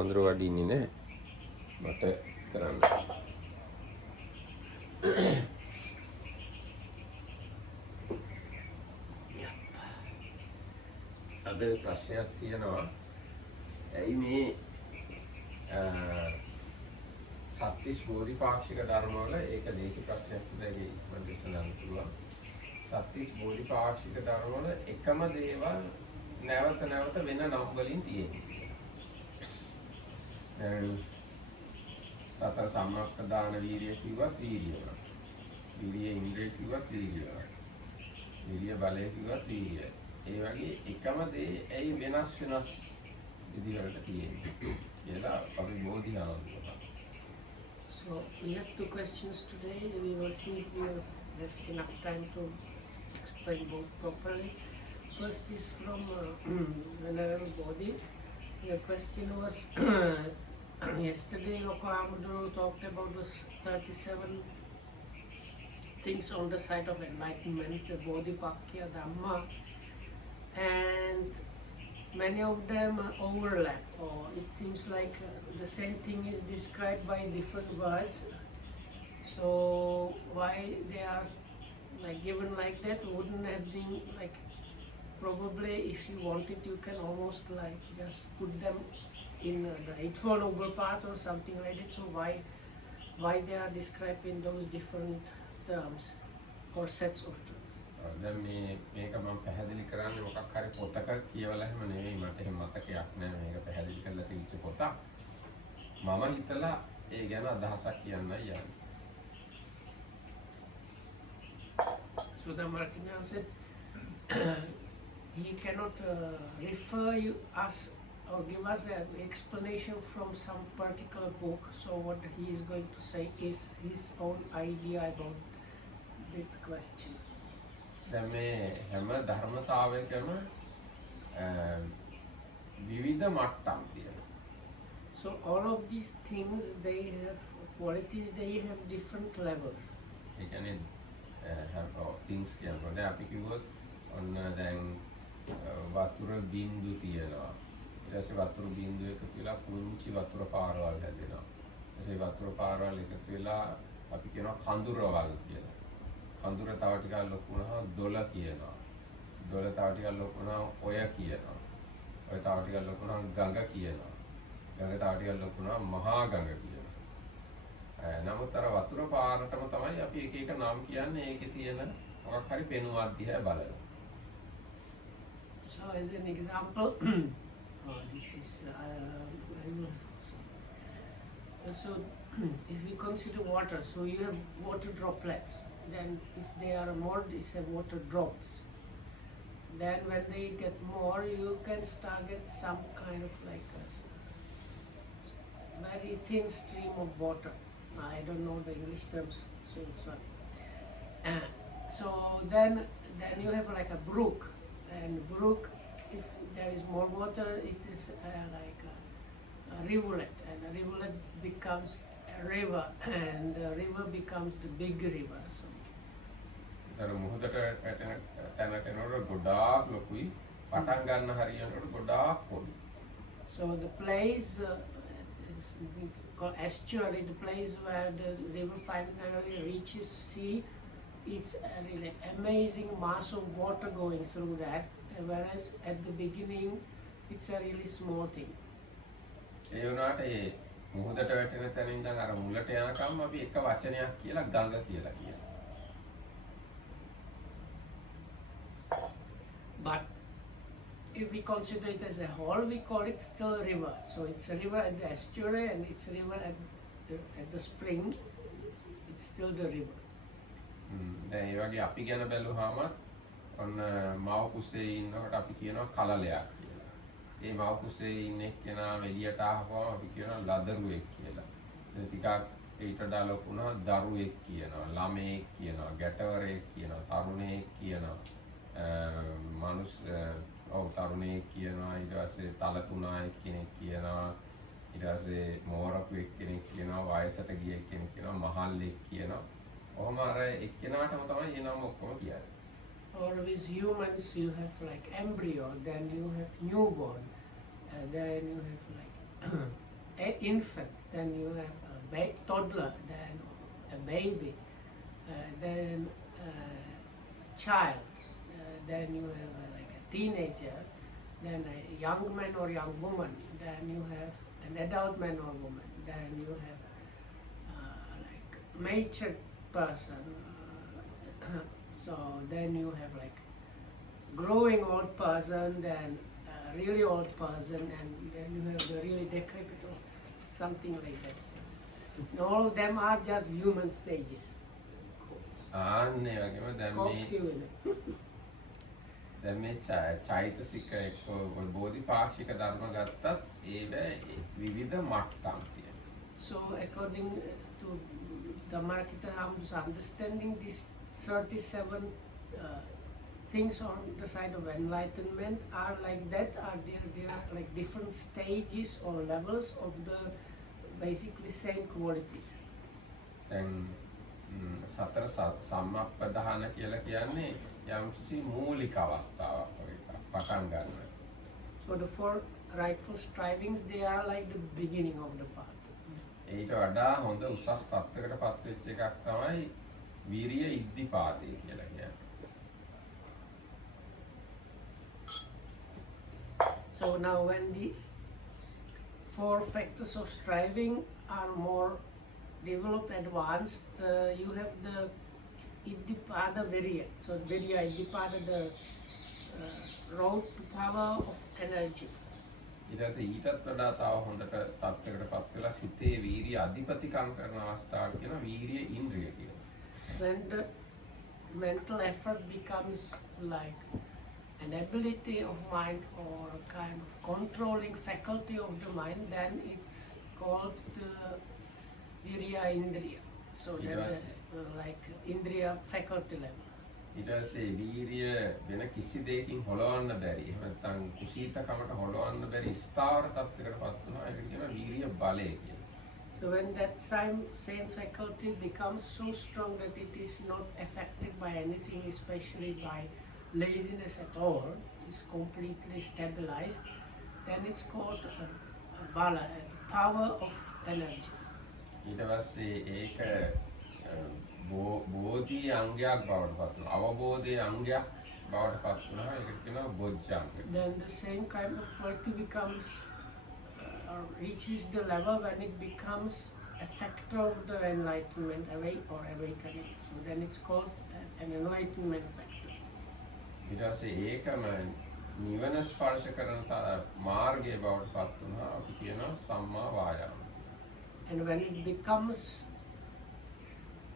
හඳුර වඩින්නේ නැහැ. මට කරන්න. අද ප්‍රශ්නයක් තියෙනවා. ඇයි මේ සත්‍තිස් බෝධිපාක්ෂික ධර්ම වල ඒක දේශී ප්‍රශ්නයක් විදිහට මම දේශනා කරුවා. සත්‍තිස් බෝධිපාක්ෂික ධර්ම වල එකම දේවල් නැවත නැවත වෙන නම් වලින් තියෙන්නේ. සතර සම්මප්පදාන වීර්යය කිව්වත් වීර්යය වල. වීර්ය ඉන්ද්‍රිය කිව්වත් වීර්යය වල. වීර්ය බලය කිව්වත් වීර්යය. ඒ වගේ එකම දේ ඇයි වෙනස් විදිහකට තියෙන්නේ කියලා අපි බෝධි ආනන්දලා. So we have two questions today. We will see if we have enough time to explain both properly. First is from Venerable Bodhi. The question was yesterday Lokohamudro talked about the 37 things on the side of enlightenment, the Bodhipakya Dhamma, and many of them overlap, or it seems like the same thing is described by different words. So why they are like given like that wouldn't have been like, probably if you wanted you can almost like just put them in the Eightfold Noble Path or something like that. So why they are described in those different terms or sets of terms? දැන් මේක මම පැහැදිලි කරන්නේ මොකක් හරි පොතක කියවලා එහෙම නෙවෙයි. මට එහෙම මතකයක් නැහැ මේක පැහැදිලි කරලා තියච්ච පොතක්. මම හිතලා ඒ ගැන අදහසක් කියන්නයි යන්නේ. Sudha Martina said he cannot refer us or give us an explanation from some particular book. So what he is going to say is his own idea about the question. දැන් මේ හැම ධර්මතාවයකම විවිධ මට්ටම් තියෙනවා. So all of these things, they have qualities, they have different levels. ඒ කියන්නේ things කියනකොට දැන් අපි කිව්වොත් ඔන්න දැන් වතුර බින්දු තියෙනවා. ඊට පස්සේ වතුර බින්දු එකතු වෙලා පුංචි වතුර පාරවල් හැදෙනවා. ඊට පස්සේ වතුර පාරවල් එකතු වෙලා අපි කියනවා කඳුරවල් කියලා. කඳුර තව ටිකක් ලොකු වුණාම දොළ කියනවා. දොළ තව ටිකක් ලොකු වුණාම ඔය කියනවා. ඔය තව ටිකක් ලොකු වුණාම ගඟ කියනවා. ගඟ තව ටිකක් ලොකු වුණාම මහා ගඟ කියනවා. නමුත් අර වතුර පාරටම තමයි අපි එක එක නම් කියන්නේ ඒකේ තියෙන මොකක් හරි පෙනුමක් දිහා බලලා. So as an example, this is so if we consider water, so you have water droplets. Then if they are more, it's a water drops. Then when they get more, you can start get some kind of like a very thin stream of water. I don't know the English terms, so sorry. So then you have like a brook, and brook, if there is more water, it is like a rivulet, and a rivulet becomes a river, and the river becomes the big river. So අර මොහොතට තැනට එනකොට ගොඩාක් ලොකුයි පටන් ගන්න හරියනකොට ගොඩාක් පොඩි. So the place called estuary, the place where the river finally reaches sea, it's a really amazing mass of water going through that, whereas at the beginning it's a really small thing. ඒ වුණාට ඒ මොහොතට වැටෙන තැන ඉඳන් අර මුලට යනකම් අපි එක වචනයක් කියලා ගඟ කියලා කියනවා. But if we consider it as a whole, we call it still a river. So it's a river at the estuary and it's a river at the spring. It's still the river. දැන් ඒ වගේ අපි ගැන බැලුවාම ඔන්න මව කුසේ ඉන්නකොට අපි කියනවා කලලයක් කියලා. ඒ මව කුසේ ඉන්න එක්කෙනා එළියට ආවම අපි කියනවා ලදරුවෙක් කියලා. ඒ ටිකක් ඊට වඩා ලොකු වුණා දරුවෙක් කියනවා, ළමයෙක් කියනවා, ගැටවරයෙක් කියනවා, තරුණයෙක් කියනවා. තරුණයෙක් කියනවා, ඊට පස්සේ තලතුණායෙක් කෙනෙක් කියනවා, ඊට පස්සේ මෝරපුවෙක් කෙනෙක් කියනවා, වයසට ගියෙක් කෙනෙක් කියනවා, මහල්ලෙක් කියනවා. ඔහොම අර එක්කෙනාටම තමයි මේ නම ඔක්කොම කියන්නේ. Or with humans you have like embryo, then you have newborn, then you have like an infant, then you have a toddler, then a baby, then a child, then you have like a teenager, then a young man or young woman, then you have an adult man or woman, then you have like mature person, so then you have like growing old person, then really old person, and then you have the really decrepit or something like that. So, all of them are just human stages. ආන්නේ වගේම දැන් මේ Corkscrew in it. දැන් මේ චෛතසික එක්ක ඔය බෝධිපාක්ෂික ධර්ම ගත්තත් ඒවැ විවිධ මට්ටම් තියෙනවා. So according to Dhammakita Ram's understanding, these 37 things on the side of enlightenment are like that, there are like different stages or levels of the basically same qualities. දැන් සතර සම්මප්පදාන කියලා කියන්නේ යම්කිසි මූලික අවස්ථාවක් වගේ එකක් පටන් ගන්නවා. So the four rightful strivings, they are like the beginning of the path. ඊට වඩා හොඳ උසස් තත්ත්වයකට පත් වෙච්ච එකක් තමයි වීරිය ඉද්ධිපාතය කියලා කියන්නේ. So now when these four factors of striving are more developed, advanced, you have the Iddhipada Virya. So Virya, Iddhipada, the road to power of energy. ඊට පස්සේ ඊටත් වඩා තව හොඳට තත්ත්වයකට පත් වෙලා සිතේ වීරිය අධිපතිකම් කරන අවස්ථාවට කියන වීරිය ඉන්ද්‍රිය කියලා. When the mental effort becomes like an ability of mind or a kind of controlling faculty of the mind, then it's called the Virya Indriya. So Yes. then like Indriya faculty level. ඊට පස්සේ වීරිය වෙන කිසි දෙයකින් හොලවන්න බැරි. එහෙම නැත්නම් කුසීතකමට හොලවන්න බැරි ස්ථාවර තත්ත්වයකට පත් වෙනවා. ඒක කියන වීරිය බලය කියලා. So when that same faculty becomes so strong that it is not affected by anything, especially by laziness at all, is completely stabilized, then it's called a bala, a power of energy. ඊට පස්සේ ඒක බෝධි අංගයක් බවට පත් වෙනවා. අවබෝධයේ අංගයක් බවට පත් වෙනවා. ඒකට කියනවා බොජ්ජංග. Then the same kind of quality becomes or reaches the level when it becomes a factor of the enlightenment or awakening. So then it's called an enlightenment factor. ඊට පස්සේ ඒකම නිවන ස්පර්ශ කරන මාර්ගය බවට පත් වෙනවා. අපි කියනවා සම්මා වායාම. And when it becomes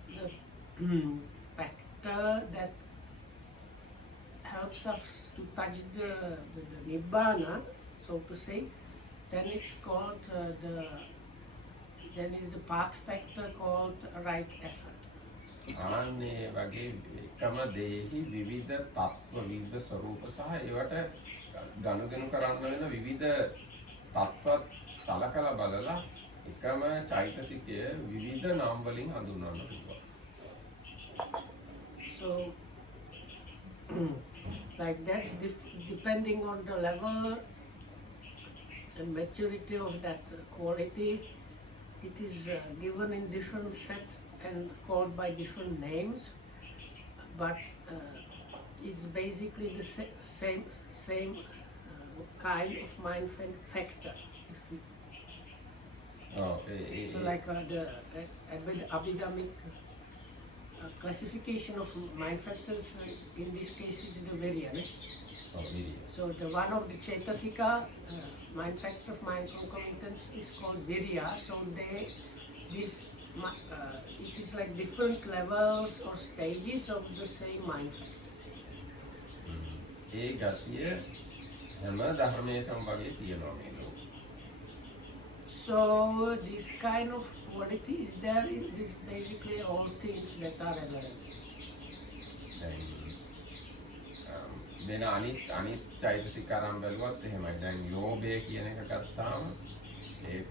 the factor that helps us to touch the nibbana, so to say, then it's called then is the path factor called right effort. ආන්නේ වගේ එකම දේහි විවිධ තත්ත්ව විවිධ ස්වરૂප සහ ඒවට ගනුදෙනු කරන්න වෙන විවිධ තත්ත්ව සලකලා බලලා එකම චෛතසිකය විවිධ නම් වලින් හඳුන්වන්න පුළුවන්. So like that, depending on the level and maturity of that quality, it is given in different sets and called by different names, but it's basically the same kind of mind factor. So like the Abhidhammic classification of mind factors, in this case is the Virya. So the one of the Chetasika, mind factor of mind concomitance is called Virya. So it is like different levels or stages of the same mind factor. ඒ ගතිය හැම ධර්මයකම වගේ තියෙනවා මේ ලෝකෙ. So this kind of quality is there in this basically all things that are relevant. වෙන අනිත් චෛතසික ආරම්භ බැලුවත් එහෙමයි. දැන් ලෝභය කියන එක ගත්තාම ඒක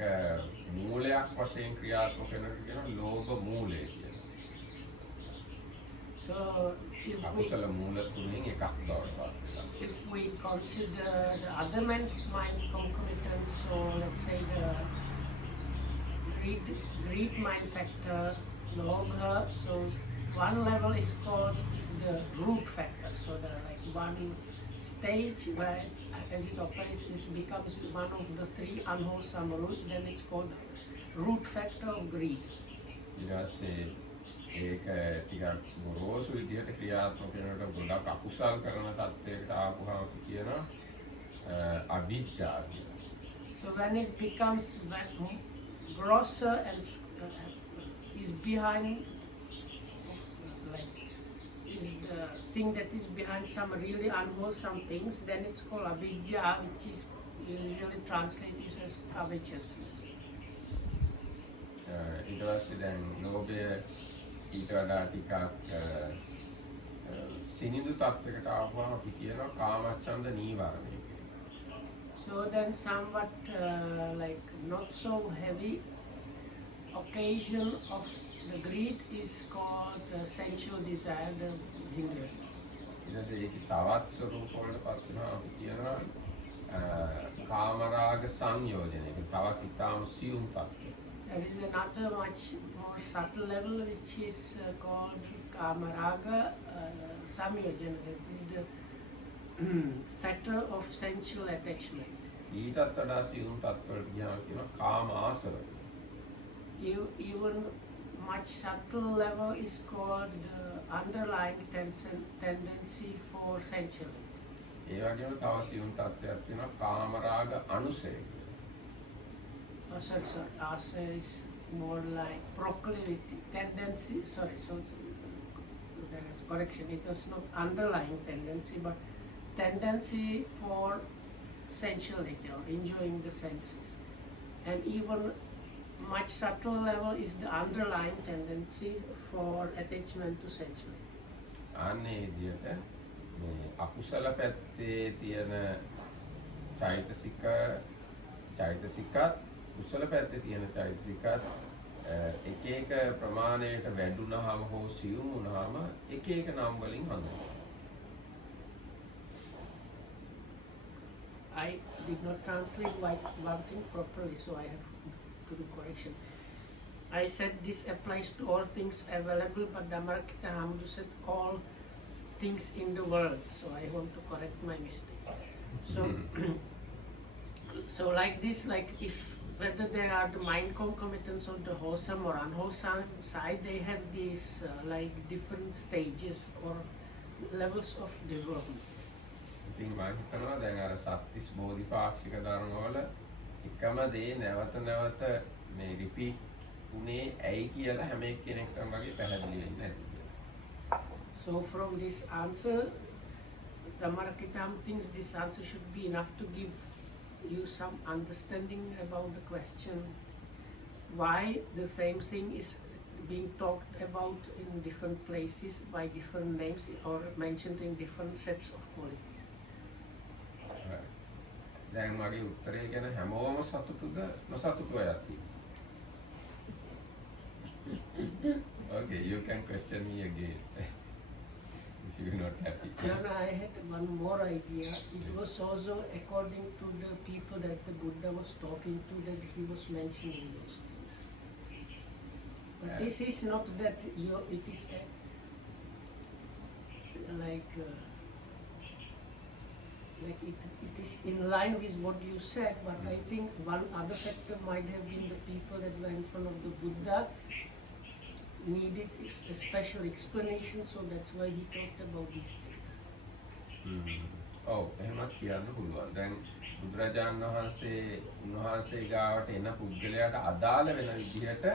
මූලයක් වශයෙන් ක්‍රියාත්මක වෙනවා කියන ලෝභ මූලය කියලා. So අකුසල මූල තුنين එකක් බවට පත් වෙනවා. if we consider the other mind concomitants, so let's say the greed mind factor, logha. So one level is called the root factor. So the like one stage where as it operates, this becomes one of the three unwholesome roots. Then it's called the root factor of greed. ඊට පස්සේ ඒක ටිකක් ගොරෝසු විදිහට ක්‍රියාත්මක වෙනකොට ගොඩක් අකුසල් කරන තත්ත්වයකට ආපුහම අපි කියනවා අවිජ්ජා කියලා. So when it becomes grosser and is behind, like is the thing that is behind some really unwholesome things, then it's called avidya, which is usually translated as covetousness. ඊට පස්සේ දැන් ලෝභය ඊට වඩා ටිකක් සිනිඳු තත්ත්වයකට ආවම අපි කියනවා කාමච්ඡන්ද නීවරණය කියලා. So then somewhat like not so heavy occasion of the greed is called sensual desire, the hindrance. ඊට පස්සේ ඒක තවත් ස්වරූප වලට පත් වෙනවා අපි කියනවා කාමරාග සංයෝජනය. ඒක තවත් ඉතාම සියුම් තත්ත්වයක්. There is another much more subtle level which is called kamaraga samyojana. That is the factor of sensual attachment. ඊටත් වඩා සියුම් තත්ත්වවලට ගියාම කියනවා කාම ආසවය. Even much subtle level is called the underlying tendency for sensuality. ඒ වගේම තව සියුම් තත්ත්වයක් තියෙනවා කාමරාග අනුසය කියලා. So asa is more like proclivity, tendency. Sorry, so there is correction. It was not underlying tendency, but tendency for sensuality or enjoying the senses. And even much subtle level is the underlying tendency for attachment to sensuality. අනේ විදිහට මේ අකුසල පැත්තේ තියෙන චෛතසිකත් කුසල පැත්තේ තියෙන චෛතසිකත් එක එක ප්‍රමාණයට වැඩුණාම හෝ සියුම් වුණාම එක එක නම් වලින් හඳුන්වනවා. I did not translate one thing properly, so I have to do correction. I said this applies to all things available, but Dhammarakkhita Hamdu said all things in the world. So I want to correct my mistake. So, so like this, like if whether they are the mind concomitants of the wholesome or unwholesome side, they have these like different stages or levels of development. ඉතින් මම හිතනවා දැන් අර සත්‍තිස් බෝධිපාක්ෂික ධර්මවල එකම දේ නැවත නැවත මේ රිපීට් උනේ ඇයි කියලා හැම එක්කෙනෙක්ටම වගේ පැහැදිලි වෙන්නේ නැති. So from this answer, Dhammarakkhita thinks this answer should be enough to give you some understanding about the question why the same thing is being talked about in different places by different names or mentioned in different sets of qualities. දැන් මගේ උත්තරය ගැන හැමෝම සතුටුද නොසතුටු අයත් තියෙනවා. Okay, you can question me again if you're not happy. Jana, I had one more idea. It was also according to the people that the Buddha was talking to that he was mentioning those things. But this is not that it is like it is in line with what you said, but I think one other factor might have been the people that were in front of the Buddha needed a special explanation, so that's why he talked about these things. ඔව් එහෙමත් කියන්න පුළුවන්. දැන් බුදුරජාණන් වහන්සේ උන්වහන්සේ ගාවට එන පුද්ගලයාට අදාළ වෙන විදිහට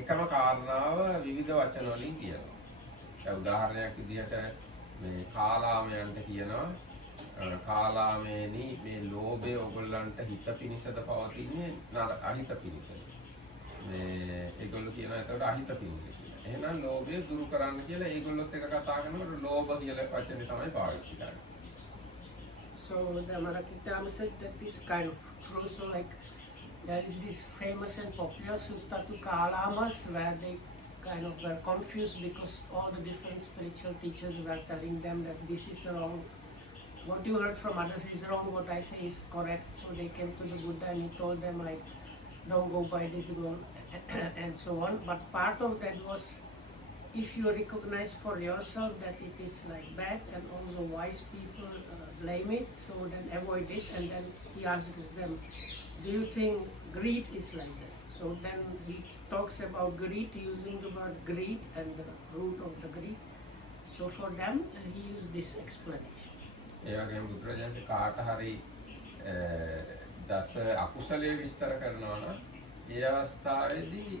එකම කාරණාව විවිධ වචන වලින් කියනවා. දැන් උදාහරණයක් විදිහට මේ කාලාමයන්ට කියනවා කාලාමේනි මේ ලෝභය ඔයගොල්ලන්ට හිත පිනිසද පවතින්නේ අහිත පිනිසද. මේ ඒගොල්ලෝ කියනවා එතකොට අහිත පිනිස කියලා. එහෙනම් ලෝභය දුරු කරන්න කියලා ඒගොල්ලොත් එක කතා කරනකොට ලෝභ කියලා වචනේ තමයි පාවිච්චි කරන්නේ. So Dhammarakkhita said that is kind of true. So like there is this famous and popular sutta to Kalamas where they kind of were confused because all the different spiritual teachers were telling them that this is wrong. What you heard from others is wrong, what I say is correct. So they came to the Buddha and he told them like don't go by this rule, and so on. But part of that was, if you recognize for yourself that it is like bad, and also wise people blame it, so then avoid it. And then he asks them, do you think greed is like that? So then he talks about greed using the word greed and the root of the greed. So for them, he used this explanation. ඒ වගේම බුදුරජාණන්සේ කාට හරි දස අකුසලයේ විස්තර කරනවා නම් ඒ අවස්ථාවේදී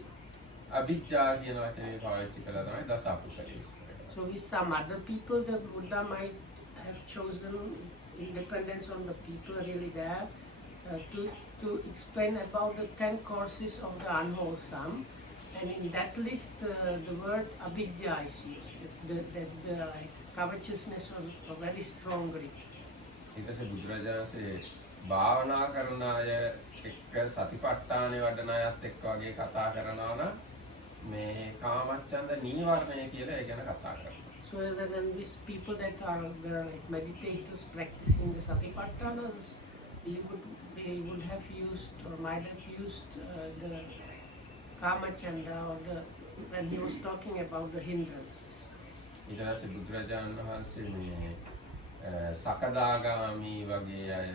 අවිජ්ජා කියන වචනේ පාවිච්චි කළා තමයි දස අකුසලයේ විස්තර කරන්නේ. So with some other people, the Buddha might have chosen, in dependence on the people really there, to explain about the 10 causes of the unwholesome. And in that list, the word abhijja is used. That's the like covetousness or a very strong greed. ඊට පස්සේ බුදුරජාණන්සේ භාවනා කරන අය එක්ක සතිපට්ඨානෙ වඩන අයත් එක්ක වගේ කතා කරනවා නම් මේ කාමච්ඡන්ද නීවරණය කියලා ඒ ගැන කතා කරනවා. So then these people that are like meditators practicing the satipatthanas, he would have used or might have used the kamachanda or when he was talking about the hindrances. ඊට පස්සේ බුදුරජාණන් වහන්සේ මේ සකදාගාමී වගේ අය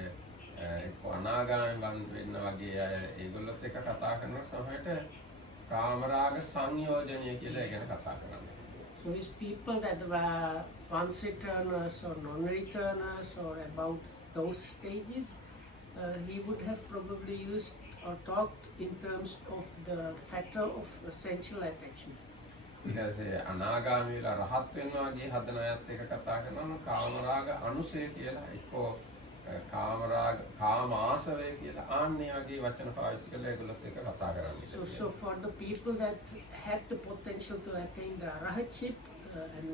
එක්ක අනාගාමී වෙන්න වගේ අය ඒගොල්ලොත් එක්ක කතා කරනකොට සමහරට කාමරාග සංයෝජනය කියලා ඒ ගැන කතා කරනවා. So these people that were once returners or non-returners or about those stages, he would have probably used or talked in terms of the factor of sensual attachment. Because අනාගාමී වෙලා රහත් වෙනවා වගේ හදන අයත් එක්ක කතා කරනවා කාමරාග අනුසය කියලා එක්කෝ කාමරාග කාම ආසවය කියලා ආන්නේ වගේ වචන පාවිච්චි කරලා ඒගොල්ලොත් එක්ක කතා කරන්නේ. So for the people that had the potential to attain the arahatship and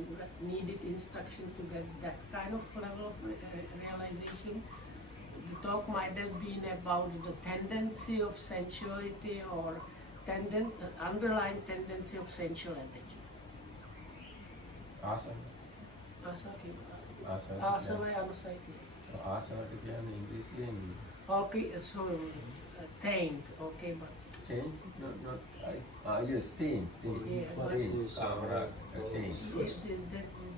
needed instruction to get that kind of level of realization, the talk might have been about the tendency of sensuality or underlying tendency of sensual attachment. ආසව. Asava anusaya. ආසවට කියන්නේ ඉංග්‍රීසියෙන් Okay, so taint, okay, but change? No, yes, taint. Yeah, Taint. Taint.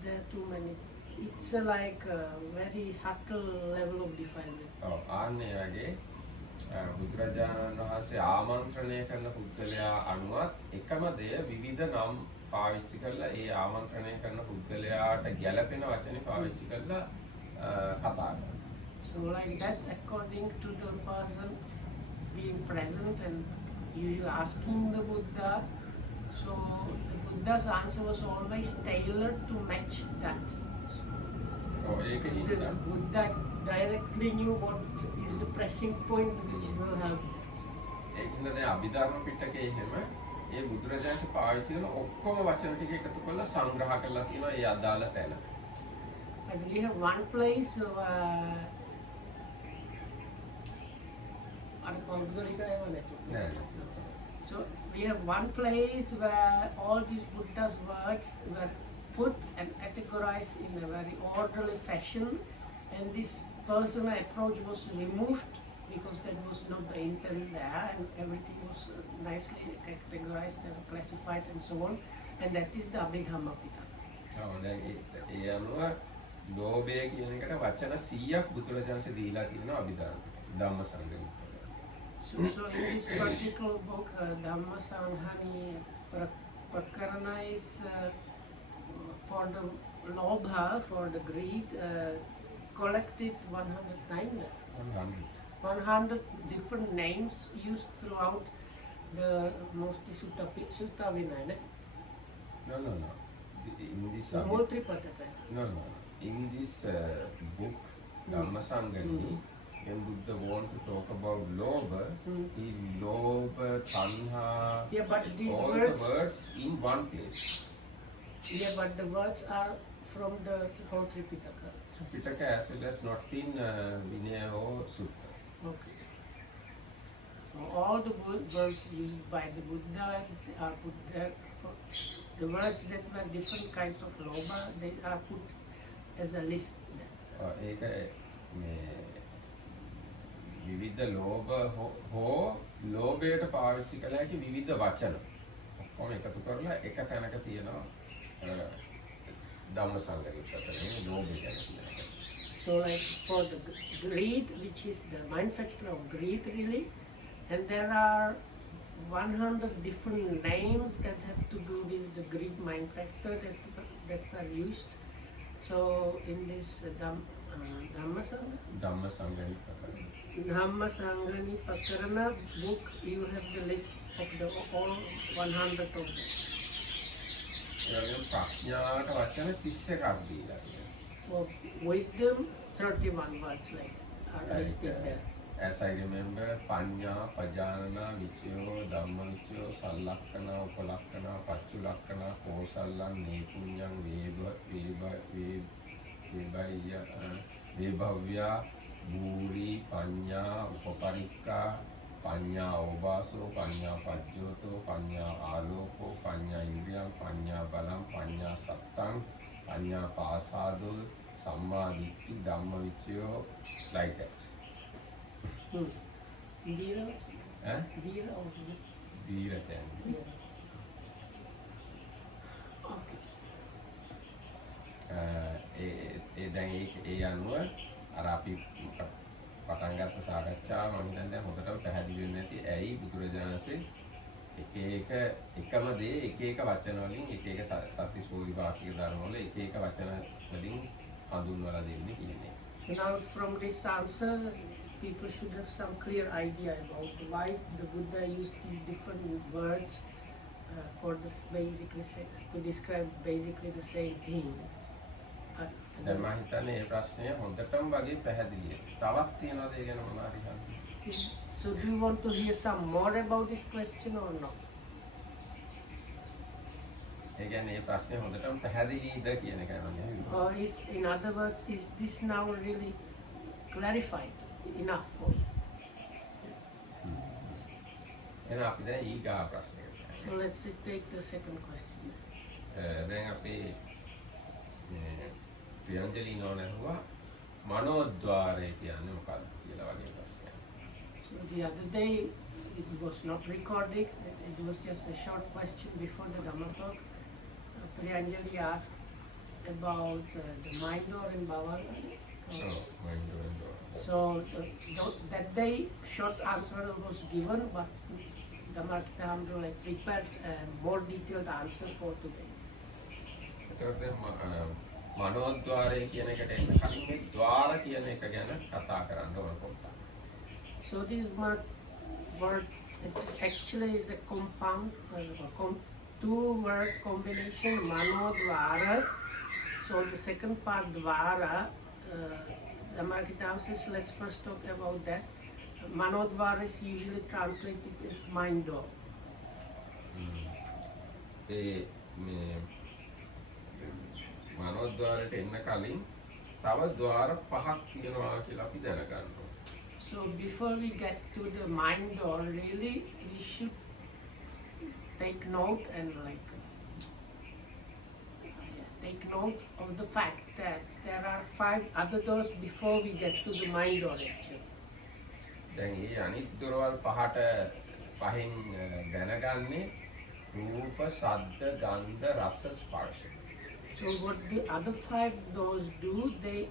there are too many. It's like a very subtle level of defilement. ආන්නේ වගේ බුදුරජාණන් වහන්සේ ආමන්ත්‍රණය කරන පුද්ගලයා අනුවත් එකම දෙය විවිධ නම් පාවිච්චි කරලා ඒ ආමන්ත්‍රණය කරන පුද්ගලයාට ගැළපෙන වචනේ පාවිච්චි කරලා කතා කරනවා. So like that, according to the person being present and usually asking the Buddha, so the Buddha's answer was always tailored to match that. ඒකෙදි The Buddha directly knew what is the pressing point which will help. ඒකින්ද දැන් අභිධර්ම පිටකේ එහෙම ඒ බුදුරජාණන් පාවිච්චි කරන ඔක්කොම වචන ටික එකතු කරලා සංග්‍රහ කරලා තියෙනවා ඒ අදාළ තැන. I believe one place so we have one place where all these Buddha's words were put and categorized in a very orderly fashion, and this personal approach was removed because that was not the intent there, and everything was nicely categorized and classified and so on, and that is the Abhidhamma Pitaka. දැන් ඒ අනුව ලෝභය කියන එකට වචන 100ක් බුදුරජාණන්සේ දීලා තියෙනවා අභිධර්ම Dhammasangani. So in this particular book, Dhammasanghani Prakarana is for the lobha, for the greed, collected 100 different names used throughout the mostly Sutta Vinaya. No. In this Whole Tripitaka. No. In this book, Dhammasangani, when Buddha wants to talk about lobha, he lobha, tanha, Yeah, but these all words. the words in one place. Yeah, but the words are from the whole Tripitaka. Pitaka as well as not in Vinaya or Sutta. Okay. So all the words used by the Buddha are put there. The words that were different kinds of lobha, they are put as a list there. ඒක මේ විවිධ ලෝභ හෝ ලෝභයට පාවිච්චි කළ හැකි විවිධ වචන ඔක්කොම එකතු කරලා එක තැනක තියෙනවා ධම්ම සංගරේ පතරේ ලෝභය ගැන කියනවා. So like for the greed, which is the mind factor of greed really, and there are 100 different names that have to do with the greed mind factor that are used. So in this Dhamma Sanghani book, you have the list of all 100 of them. ප්‍රඥාවට වචන 31ක් දීලා තියෙනවා. For wisdom, 31 words like are listed there. As I remember, Panya, Pajanana, Vichyo, Dhamma Vichyo, Sallakkhana, Upalakkana, Pachulakkana, Kosallan, Nepunyam, Vebhavya, Bhuri, Panya, Upaparikka, Panya Obaso, Panya Pajyoto, Panya Aloko, Panya Indriyam, Panya Balam, Panya Sattam, Panya Pasadul, Samma Ditti, Dhamma Vichyo, like that. Dira? Eh? Dira or Dira කියන්නේ. Okay. දැන් ඒ අනුව අර අපි පටන් ගත්ත සාකච්ඡාව මම හිතන්නේ හොඳටම පැහැදිලි වෙන්නේ නැති ඇයි බුදුරජාණන්සේ එක එකම දේ එක වචන වලින් එක සත්‍විස් බෝධිපාක්ෂික ධර්ම වල එක වචන වලින් හඳුන්වලා දෙන්නේ කියන්නේ. So now from this answer, people should have some clear idea about why the Buddha used these different words for this basically to describe basically the same thing. දැන් මම හිතන්නේ මේ ප්‍රශ්නය හොඳටම වගේ පැහැදිලියි. තවත් තියෙනවද ඒ ගැන මොනවාරි අහන්න? So do you want to hear some more about this question or not? ඒ කියන්නේ මේ ප්‍රශ්නය හොඳටම පැහැදිලිද කියන එකයි මම අහන්නේ. Or is, in other words, is this now really clarified enough for you? එහෙනම් අපි දැන් ඊගා ප්‍රශ්නයකට යමු. So let's take the second question. දැන් අපි ප්‍රියංජලි නෝනහුවා මනෝද්වාරය කියන්නේ මොකක්ද කියලා වගේ ප්‍රශ්නයක්. So the other day, it was not recorded, it was just a short question before the Dhamma talk. Priyanjali asked about the mind door in Bhavana. So that day, short answer was given, but Dhammakita like prepared a more detailed answer for today. මනෝද්වාරය කියන එකට එන්න කලින් මේ ద్వාර කියන එක ගැන කතා කරන්න ඕන පොඩ්ඩක්. So this word it's actually is a compound two word combination manodvara. So the second part dvara, Dhammakita says let's first talk about that. Manodvara is usually translated as mind door. මනෝද්වාරයට එන්න කලින් තව ద్వාර පහක් තියෙනවා කියලා අපි දැනගන්න ඕනේ. So before we get to the mind door, really we should take note and take note of the fact that there are 5 other doors before we get to the mind door actually. දැන් මේ අනිත් දොරවල් පහෙන් දැනගන්නේ රූප, ශබ්ද, ගන්ධ, රස, ස්පර්ශ. So what the other 5 doors do, they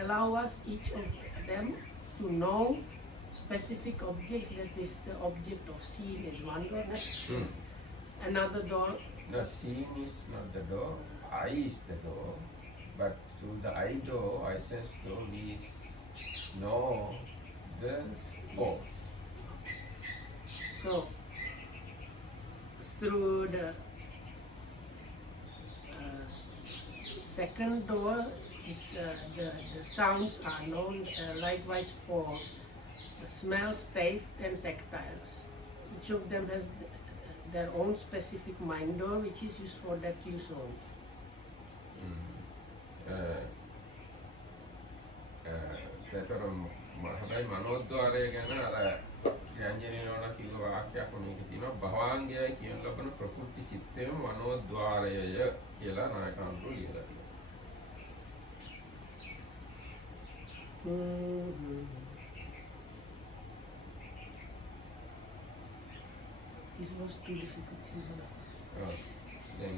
allow us each of them to know specific objects. That is the object of seeing is one door. Another door. The seeing is not the door, eye is the door. But through the eye door, eye sense door, we know the scope. So through the second door is the sounds are known likewise for the smells, tastes and tactiles. Each of them has their own specific mind door which is used for that use only. හැබැයි මනෝද්වාරය ගැන අර ප්‍රියංජලි නෝනා කිව්ව වාක්‍යයක් මේක තියෙනවා භවාංගයයි කියන ලබන ප්‍රකෘති චිත්තයම මනෝද්වාරයය කියලා නායකවරු ලියලා තියෙනවා. This was too difficult. Sinhala. ඔව්. දැන්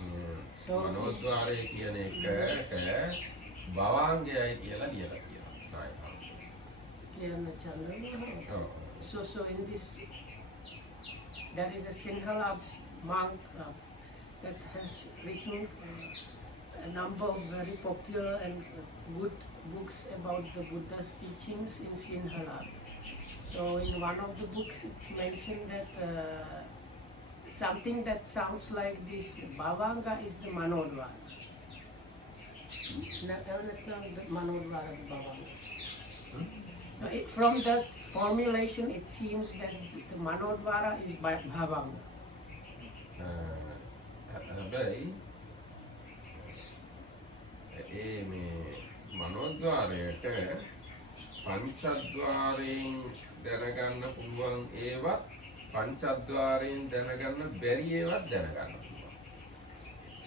So- මනෝද්වාරය කියන එකට භවංගයයි කියලා ලියලා තියෙනවා. නායකම්. Clear channel. ඔව්. So in this, there is a Sinhala monk that has written a number of very popular and good books about the Buddha's teachings in Sinhala. So in one of the books it's mentioned that something that sounds like this Bhavanga is the Manodvara. The Manodvara, the Bhavanga. From that formulation it seems that the Manodvara is Bhavanga. හැබැයි ඒ මේ මනෝද්වාරයට පංචද්වාරයෙන් දැනගන්න පුළුවන් ඒවත් පංචද්වාරයෙන් දැනගන්න බැරි ඒවත් දැනගන්න පුළුවන්.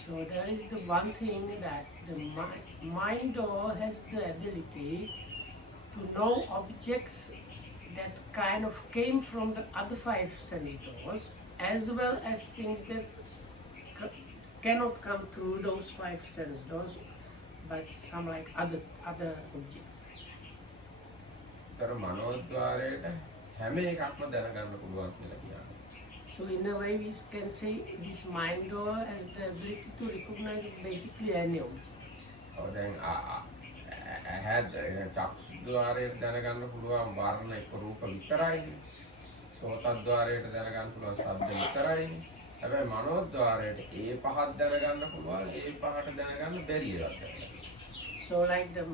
So there is the one thing that the mind has the ability to know objects that kind of came from the other 5 sense doors, as well as things that cannot come through those 5 sense doors, but some like other objects. ඒතර මනෝද්වාරයට හැම එකක්ම දැනගන්න පුළුවන් කියලා කියන්නේ. So in a way we can say this mind door has the ability to recognize basically any object. ඔව් දැන් ඇහැ චක්ෂුද්වාරයට දැනගන්න පුළුවන් වර්ණ එක රූප විතරයි. සෝතද්වාරයට දැනගන්න පුළුවන් ශබ්ද විතරයි. හැබැයි මනෝද්වාරයට ඒ පහත් දැනගන්න පුළුවන් ඒ පහට දැනගන්න බැරි ඒවා දැනගන්න. So like the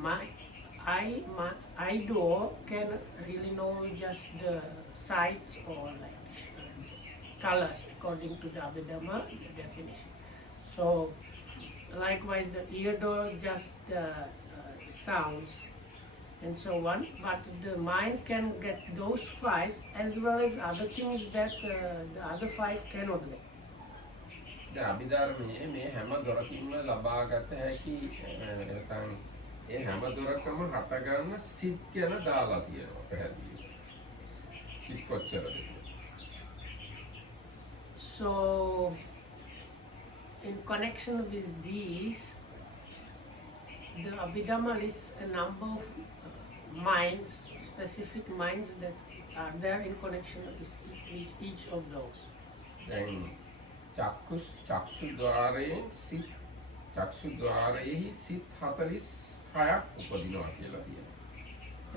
eye door can really know just the sights or like colors according to the Abhidhamma definition. So likewise the ear door just sounds and so on, but the mind can get those 5 as well as other things that the other 5 cannot get. දැන් අභිධර්මයේ මේ හැම දොරකින්ම ලබාගත හැකි නැත්නම් ඒ හැම දොරකම හටගන්න සිත් කියන දාලා තියෙනවා පැහැදිලිව. සිත් කොච්චරද? So in connection with these, the Abhidhamma lists a number of minds, specific minds that are there in connection with each of those. දැන් චක්ෂුද්වාරයේ සිත් 46ක් උපදිනවා කියලා තියෙනවා.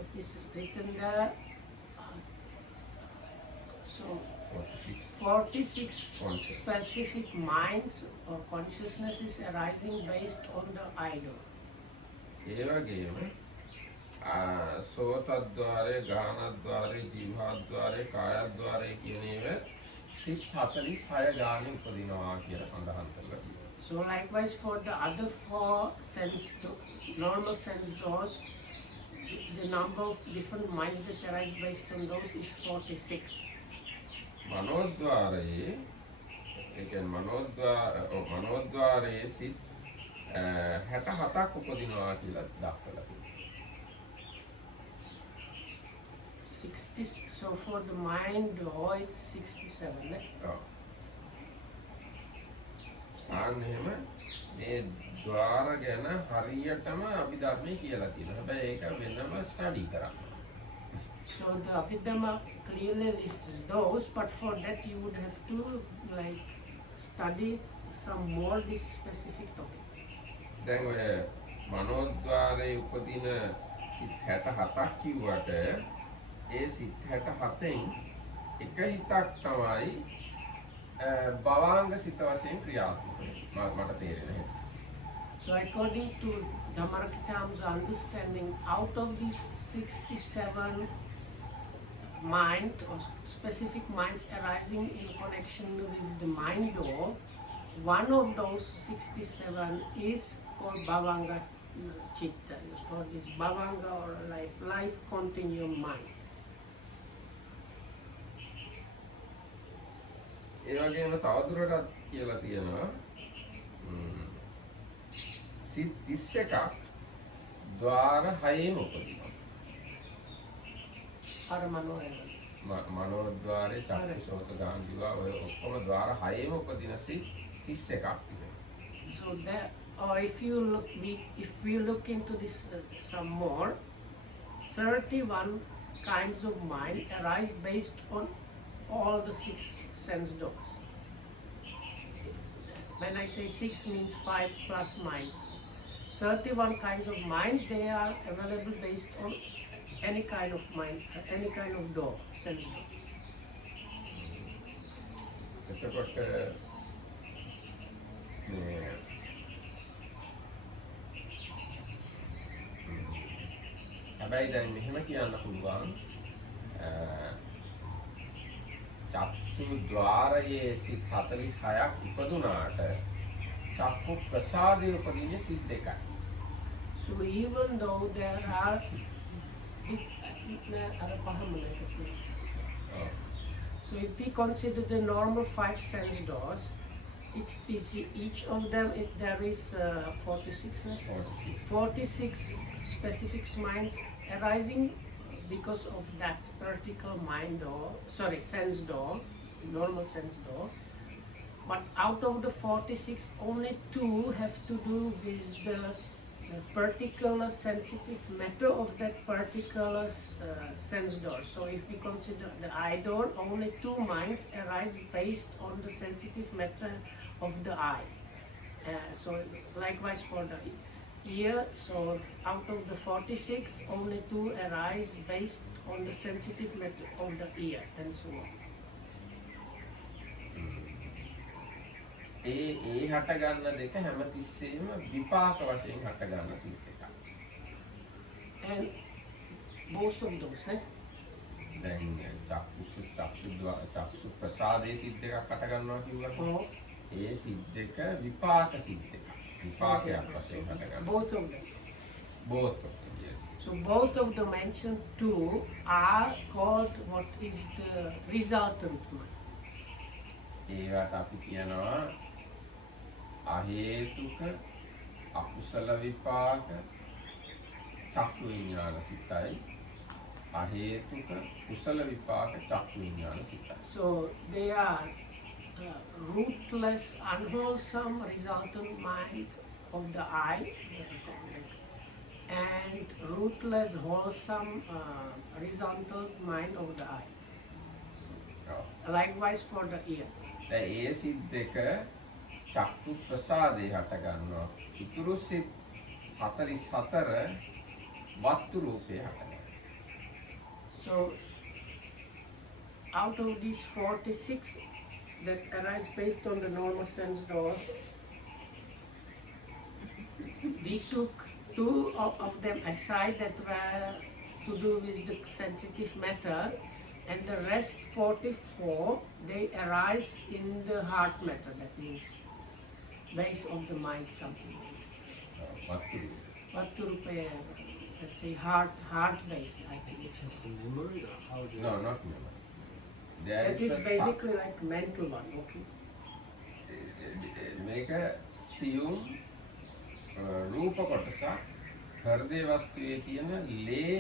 It is written there. So 46 specific minds or consciousnesses arising based on the idol. ඒ වගේම සෝතද්වාරය, ගානද්වාරය, ජීවහද්වාරය, කායද්වාරය කියන ඒවා සිත් 46 ගානේ උපදිනවා කියලා සඳහන් කරලා තියෙනවා. So likewise for the other 4 normal sense doors, the number of different minds that arise based on those is 46. මනෝද්වාරයේ ඒ කියන්නේ මනෝද්වාරයේ සිත් 67ක් උපදිනවා කියලා දක්වලා තියෙනවා. 60. So for the mind door it's 67. ඔව්. සාන්නේම මේ ద్వාර ගැන හරියටම අභිධර්මයේ කියලා තියෙනවා. හැබැයි ඒක වෙනම ස්ටඩි කරන්න. So the Abhidhamma clearly lists those, but for that you would have to like study some more this specific topic. දැන් ඔය මනෝද්වාරයේ උපදින සිත් 67ක් කිව්වට ඒ සිත් 67න් එක හිතක් තමයි භවාංග සිත වශයෙන් ක්‍රියාත්මක වෙන්නේ. මට තේරෙන්නේ. So according to Dhammarakkhita's understanding, out of these 67 mind or specific minds arising in connection with the mind door, one of those 67 is called Bhavanga Chitta. It's called this Bhavanga or life continuum mind. ඒ වගේම තවදුරටත් කියලා තියෙනවා සිත් 31ක් ద్వාර 6ෙම උපදිනවා. Paramano. මනෝද්වාරේ චක්කු සෝත ගාන දිවා ඔය ඔක්කොම ద్వාර හයේම උපදින සිත් 31ක් තිබෙනවා. So that, or if we look into this some more, 31 kinds of mind arise based on all the 6 sense doors. When I say 6 means 5 plus minds. 31 kinds of mind, they are available based on any kind of mind, any kind of door, sense door. එතකොට මේ හැබැයි දැන් මෙහෙම කියන්න පුළුවන් චක්ෂු ద్వාරයේ සිත් 46ක් ඉපදුනාට චක්කු ප්‍රසාදයේ උපදින්නේ සිත් දෙකයි. So even though there are so if we consider the normal 5 sense doors, each of them there is 46 specific minds arising because of that particular mind door, sense door, normal sense door. But out of the 46, only 2 have to do with the particular sensitive matter of that particular sense door. So if we consider the eye door, only 2 minds arise based on the sensitive matter of the eye. So likewise for the ear, so out of the 46, only 2 arise based on the sensitive matter of the ear, and so on. ඒ හට ගන්න දෙක හැමතිස්සෙම විපාක වශයෙන් හට ගන්න සිත් එකක්. And both of those, දැන් චක්ෂු ප්‍රසාදයේ සිත් දෙකක් හට ගන්නවා කිව්වට ඒ සිත් දෙක විපාක සිත් එකක්. විපාකයක් වශයෙන් හට ගන්නවා. Both of them. Both of them, yes. So both of the mentioned 2 are called what is the resultant mind. ඒවට අපි කියනවා අහේතුක අකුසල විපාක චක්කු විඥාන සිතයි අහේතුක කුසල විපාක චක්කු විඥාන සිතයි. So they are rootless, unwholesome resultant mind of the eye, and rootless, wholesome resultant mind of the eye. Likewise for the ear. දැන් ඒ සිත් දෙක චක්කු ප්‍රසාදේ හට ගන්නවා. ඉතුරු සිත් 44 වස්තු රූපේ හට ගන්නවා. So out of these 46 that arise based on the normal sense door, we took 2 of them aside that were to do with the sensitive matter, and the rest 44 they arise in the heart matter, that means base of the mind, something. වස්තු රූපේ. Let's say heart based, I think it's Just a memory, or how do you? No, not memory. There that is basically like mental one, okay. මේක සියුම් රූප කොටසක් හෘදේ වස්තුවේ තියෙන ලේ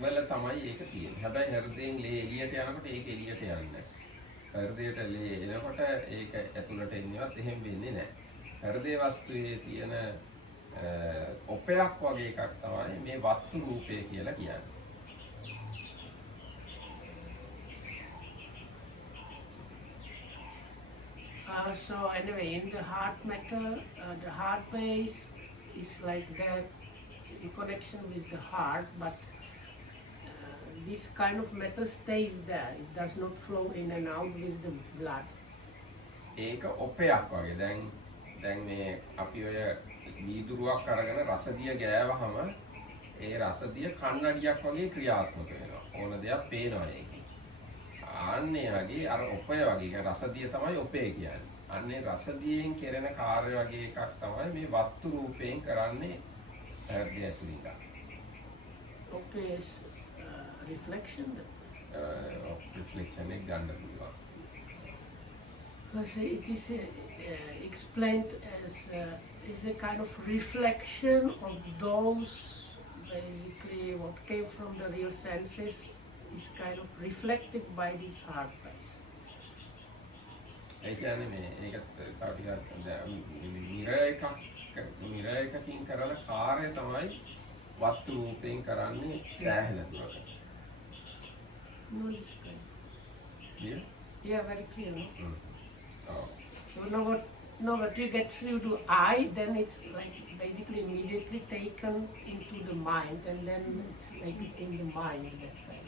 වල තමයි ඒක තියෙන්නේ. හැබැයි හෘදයෙන් ලේ එළියට යනකොට ඒක එළියට යන්නේ නැහැ. හෘදයට ලේ එනකොට ඒක ඇතුළට එන්නේවත් එහෙම වෙන්නේ නැහැ. හෘදේ වස්තුවේ තියෙන ඔපයක් වගේ එකක් තමයි මේ වස්තු රූපය කියලා කියන්නේ. So anyway, in the heart matter, the heart base is like that in connection with the heart, but this kind of matter stays there. It does not flow in and out with the blood. ඒක ඔපයක් වගේ. දැන් මේ අපි ඔය වීදුරුවක් අරගෙන රසදිය ගෑවහම ඒ රසදිය කන්නඩියක් වගේ ක්‍රියාත්මක වෙනවා. ඕන දෙයක් පේනවා ඒකේ. ආන්නේ වගේ අර ඔපය වගේ රසදිය තමයි ඔපේ කියන්නේ. අන්නේ රසදියෙන් කෙරෙන කාර්ය වගේ එකක් තමයි මේ වස්තු රූපයෙන් කරන්නේ හෘදය ඇතුළින්. Okay, is reflection. රිෆ්ලෙක්ෂන් එක ගන්න පුළුවන්. Because it is explained as is a kind of reflection of those basically what came from the real senses is kind of reflected by this heart price. ඒ කියන්නේ මේ ඒකත් තව ටිකක් මිරර් එකකින් කරන කාර්යය තමයි වස්තු රූපයෙන් කරන්නේ සෑහෙන දුරකට. No, this kind. Yeah? Yeah, very clear. No? ඔව්. So now what you get through to eye, then it's like basically immediately taken into the mind, and then it's like in the mind that way.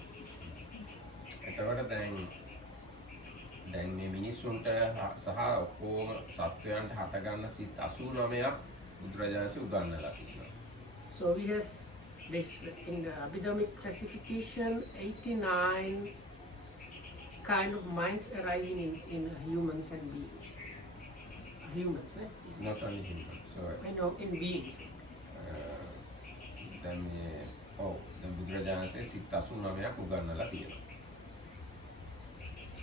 එතකොට දැන් මේ මිනිස්සුන්ට සහ ඔක්කොම සත්වයන්ට හටගන්න සිත් 89ක් බුදුරජාණන්සේ උගන්වලා තියෙනවා. So we have this in the Abhidharmic classification, 89 kind of minds arising in humans and beings. Humans, right? Not only human. So I know in beings. දැන් බුදුරජාණන්සේ සිත් 89ක් උගන්වලා තියෙනවා.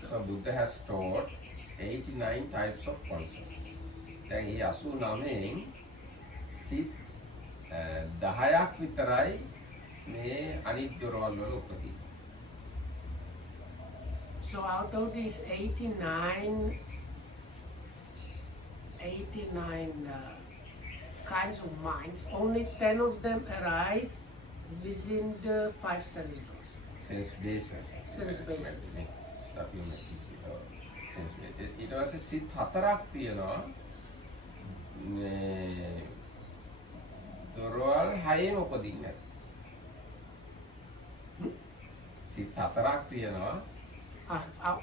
So Buddha has taught 89 types of consciousness. දැන් මේ 89න් සිත් 10ක් විතරයි මේ අනිත් දොරවල් වල උපදින්නේ. So out of these 89 kinds of minds, only 10 of them arise within the 5 sense doors. Sense bases. Sense bases. Sense bases. ඊට පස්සේ සිත් 4ක් තියෙනවා. මේ දොරවල් 6ෙම උපදින්නේ නැහැ. සිත් 4ක් තියෙනවා.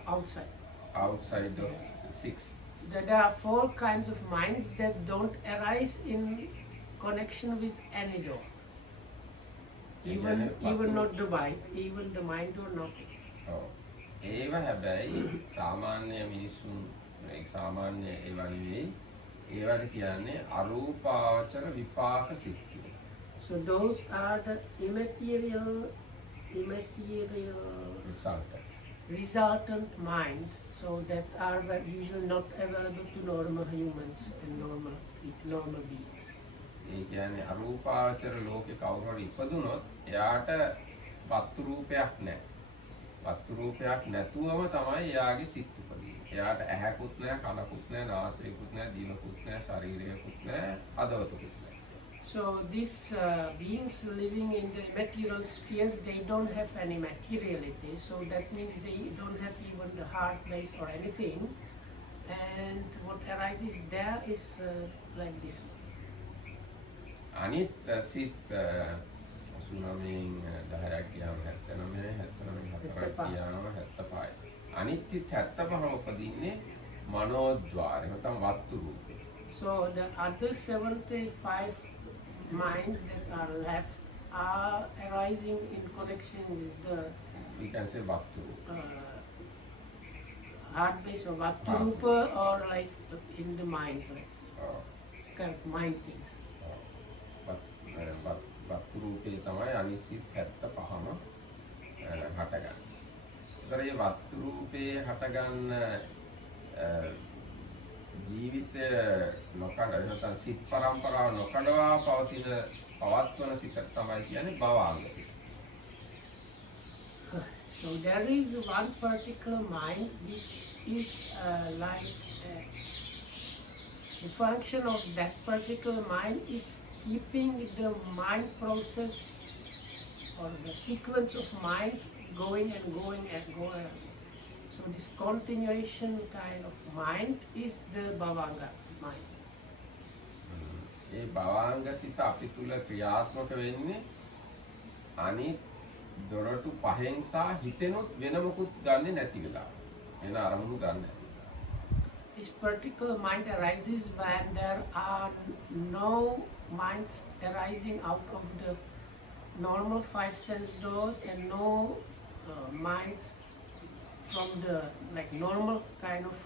Outside. Outside of 6. There are 4 kinds of minds that don't arise in connection with any door. Even not the mind, even the mind or not. ඔව්. ඒව හැබැයි සාමාන්‍ය මිනිස්සුන් සාමාන්‍ය ඒවා නෙවෙයි. ඒවට කියන්නේ අරූපාවචර විපාක සිත් කියලා. So those are the immaterial resultant mind, so that are usually not available to normal humans and normal beings. ඒ කියන්නේ අරූපාවචර ලෝකේ කවුරු හරි ඉපදුනොත් එයාට වස්තු රූපයක් නැහැ. වස්තු රූපයක් නැතුවම තමයි එයාගේ සිත් උපදින්නේ. එයාට ඇහැකුත් නැහැ, කනකුත් නැහැ, නාසයකුත් නැහැ, දිවකුත් නැහැ, ශරීරයකුත් නැහැ, හදවතකුත් නැහැ. So these beings living in the material spheres, they don't have any materiality. So that means they don't have even the heart base or anything. And what arises there is like this one. අනිත් සිත් 89න් 10ක් ගියාම 79 4ක් ගියාම 75යි. අනිත් සිත් 75ම උපදින්නේ මනෝද්වාරය නැත්නම් වස්තු රූපේ. So the other 75 minds that are left are arising in connection with the We can say වස්තු රූප. heart base or Vatturupa or like in the mind, let's say. It's kind of mind things. වස්තු රූපේ තමයි අනිත් සිත් 75ම හටගන්නේ. ඒතර මේ වස්තු රූපේ හටගන්න ජීවිතය නොකඩ නැත්නම් සිත් පරම්පරාව නොකඩවා පවත්වන සිත තමයි කියන්නේ භවාංග සිත. So there is one particular mind which is the function of that particular mind is keeping the mind process or the sequence of mind going and going and going. So this continuation kind of mind is the Bhavanga mind. ඒ භවාංග සිත අපි තුල ක්‍රියාත්මක වෙන්නේ අනිත් දොරටු පහෙන් සහ හිතෙනොත් වෙන මොකුත් ගන්නෙ නැති වෙලා. වෙන අරමුණු ගන්න. This particular mind arises when there are no minds arising out of the normal 5 sense doors and no minds from the like normal kind of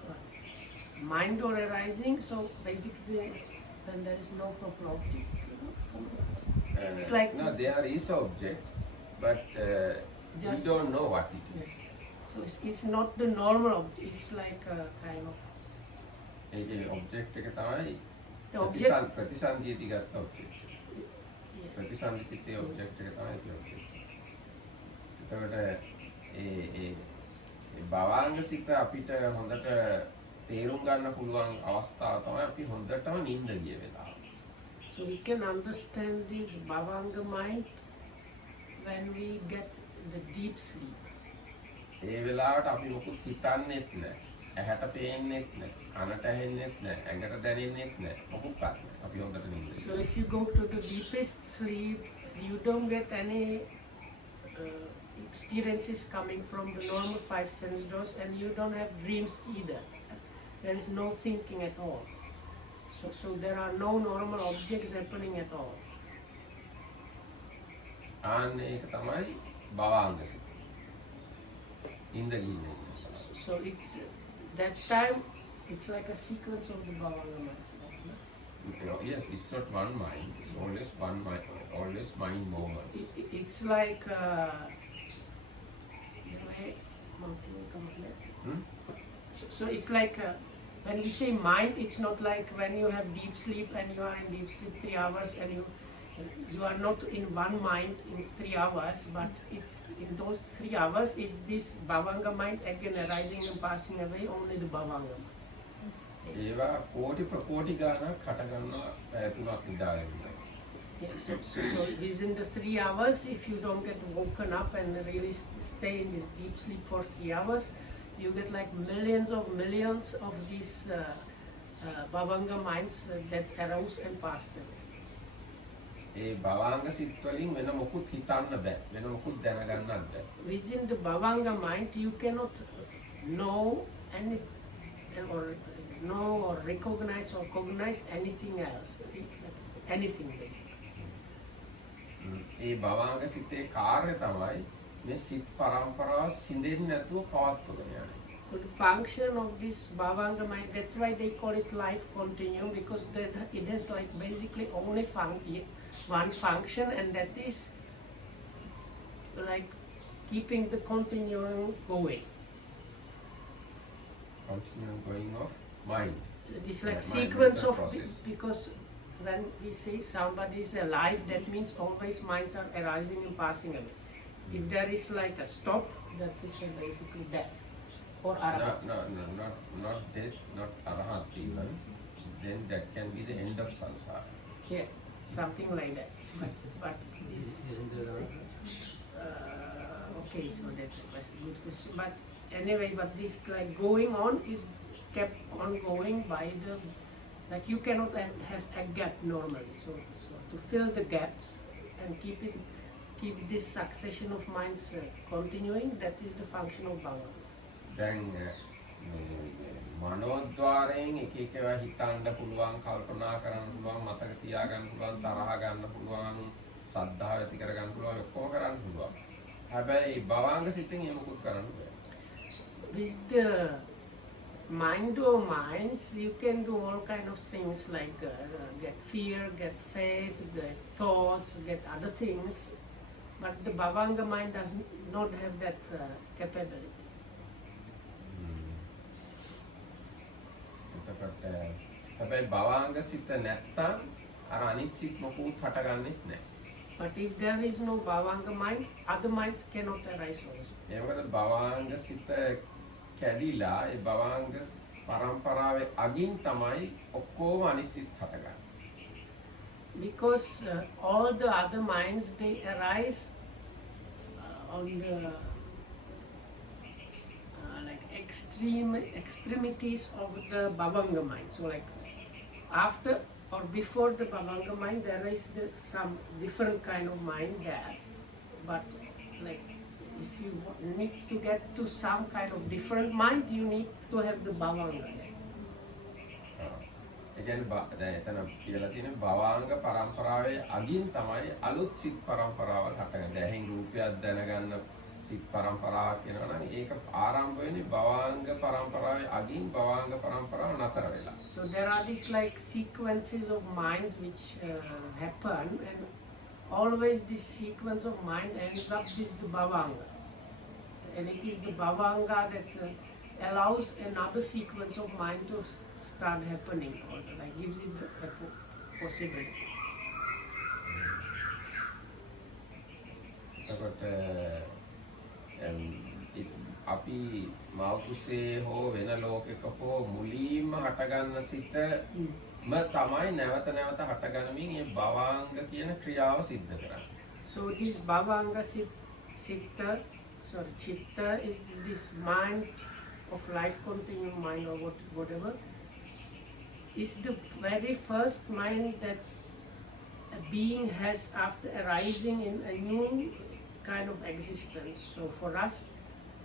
mind door arising. So basically then there is no proper object. It's like no, there is an object, but we don't know what it is. Yes. So it's not the normal object. It's like a kind of ඒකේ ඔබ්ජෙක්ට් එක තමයි the object. ප්‍රතිසන්දියේදී ගත්ත object. Yeah. ප්‍රතිසන්දි සිතේ ඔබ්ජෙක්ට් එක තමයි ඒක ඔබ්ජෙක්ට්. එතකොට ඒ භවාංග සිත අපිට හොඳට තේරුම් ගන්න පුළුවන් අවස්ථාව තමයි අපි හොඳටම නිින්ද ගිය වෙලාව. So we can understand this Bhavanga mind when we get the deep sleep. ඒ වෙලාවට අපි මොකුත් හිතන්නේත් නැහැ. ඇහැට පේන්නෙත් නැහැ. කනට ඇහෙන්නෙත් නැහැ. ඇඟට දැනෙන්නෙත් නැහැ. මොකුත්වත් නැහැ. අපි හොඳට නිින්ද So ගියා. if you go to the deepest sleep, you don't get any experiences coming from the normal five sense doors, and you don't have dreams either. There is no thinking at all. So there are no normal objects happening at all. ආන්න ඒක තමයි භවාංග සිත. නිින්ද ගිහින් ඉන්න. So it's that time it's like a sequence of the Bhavanga mind. Yes, it's not one mind. It's always one mind. Always mind movements. It's like Hmm? so it's like when we say mind, it's not like when you have deep sleep and you are in deep sleep 3 hours and you are not in one mind in 3 hours, but it's in those 3 hours it's this Bhavanga mind again arising and passing away, only the Bhavanga mind. ඒවා කෝටි ප්‍රකෝටි ගානක් හට ගන්නවා පැය තුනක් නිදාගෙන. Yeah, so within the 3 hours, if you don't get woken up and really stay in this deep sleep for 3 hours, you get like millions of these Bhavanga minds that arose and passed away. ඒ භවාංග සිත් වලින් වෙන මොකුත් හිතන්න බෑ. වෙන මොකුත් දැනගන්නත් බෑ. Within the Bhavanga mind, you cannot know any or know or recognize or cognize anything else, anything basically. ඒ භවාංග සිතේ කාර්යය තමයි මේ සිත් පරම්පරාව සිඳෙන්නේ නැතුව පවත්වගෙන යන්නේ. So the function of this Bhavanga mind, that's why they call it life continuum, because it has like basically only one function, and that is like keeping the continuum going. Continuum going of mind. This like Mind sequence mental of process. because when we say somebody is alive, that means always minds are arising and passing away. If there is like a stop, that is basically death or arahant. Not death, not arahant even. Then that can be the end of samsara. Yeah, something like that. But it's Isn't there okay. So that's a good question. But anyway, but this like going on is kept on going by the like you cannot have a gap normally. So to fill the gaps and keep this succession of minds continuing, that is the function of Bhavanga. දැන් මනෝද්වාරයෙන් එක එක ඒවා හිතන්න පුළුවන්, කල්පනා කරන්න පුළුවන්, මතක තියාගන්න පුළුවන්, තරහ ගන්න පුළුවන්, සද්ධාව ඇති කරගන්න පුළුවන්, ඔක්කොම කරන්න පුළුවන්. හැබැයි භවාංග සිතෙන් එහෙම මොකුත් කරන්න බෑ. With the mind or minds, you can do all kind of things like get fear, get faith, get thoughts, get other things. But the Bhavanga mind does not have that capability. එතකොට හැබැයි භවාංග සිත නැත්තම් අර අනිත් සිත් මොකුත් හටගන්නෙත් නැහැ. But if there is no Bhavanga mind, other minds cannot arise also. ඒ මොකද භවාංග සිත කැඩිලා ඒ භවාංග පරම්පරාවේ අගින් තමයි ඔක්කොම අනිත් සිත් හටගන්නේ. Because all the other minds, they arise on the like extremities of the Bhavanga mind. So like after or before the Bhavanga mind, there is some different kind of mind there. But like if you need to get to some kind of different mind, you need to have the Bhavanga there. ඒ කියන්නේ දැන් එතන කියලා තියෙන භවාංග පරම්පරාවේ අගින් තමයි අලුත් සිත් පරම්පරාවක් හටගන්නේ. දැන් රූපයක් දැනගන්න සිත් පරම්පරාවක් කියනවා නම් ඒක ආරම්භ වෙන්නේ භවාංග පරම්පරාවේ අගින් භවාංග පරම්පරාව නතර වෙලා. So there are these like sequences of minds which happen, and always this sequence of mind ends up with the Bhavanga. And it is the Bhavanga that allows another sequence of mind to start happening, or like gives it the possibility. එතකොට අපි මවකුසේ හෝ වෙන ලෝකෙක හෝ මුලින්ම හටගන්න සිතම තමයි නැවත නැවත හටගනමින් ඒ භවාංග කියන ක්‍රියාව සිද්ධ කරන්නේ. So this Bhavanga Chitta is this mind of life continuum mind or whatever, is the very first mind that a being has after arising in a new kind of existence. So for us,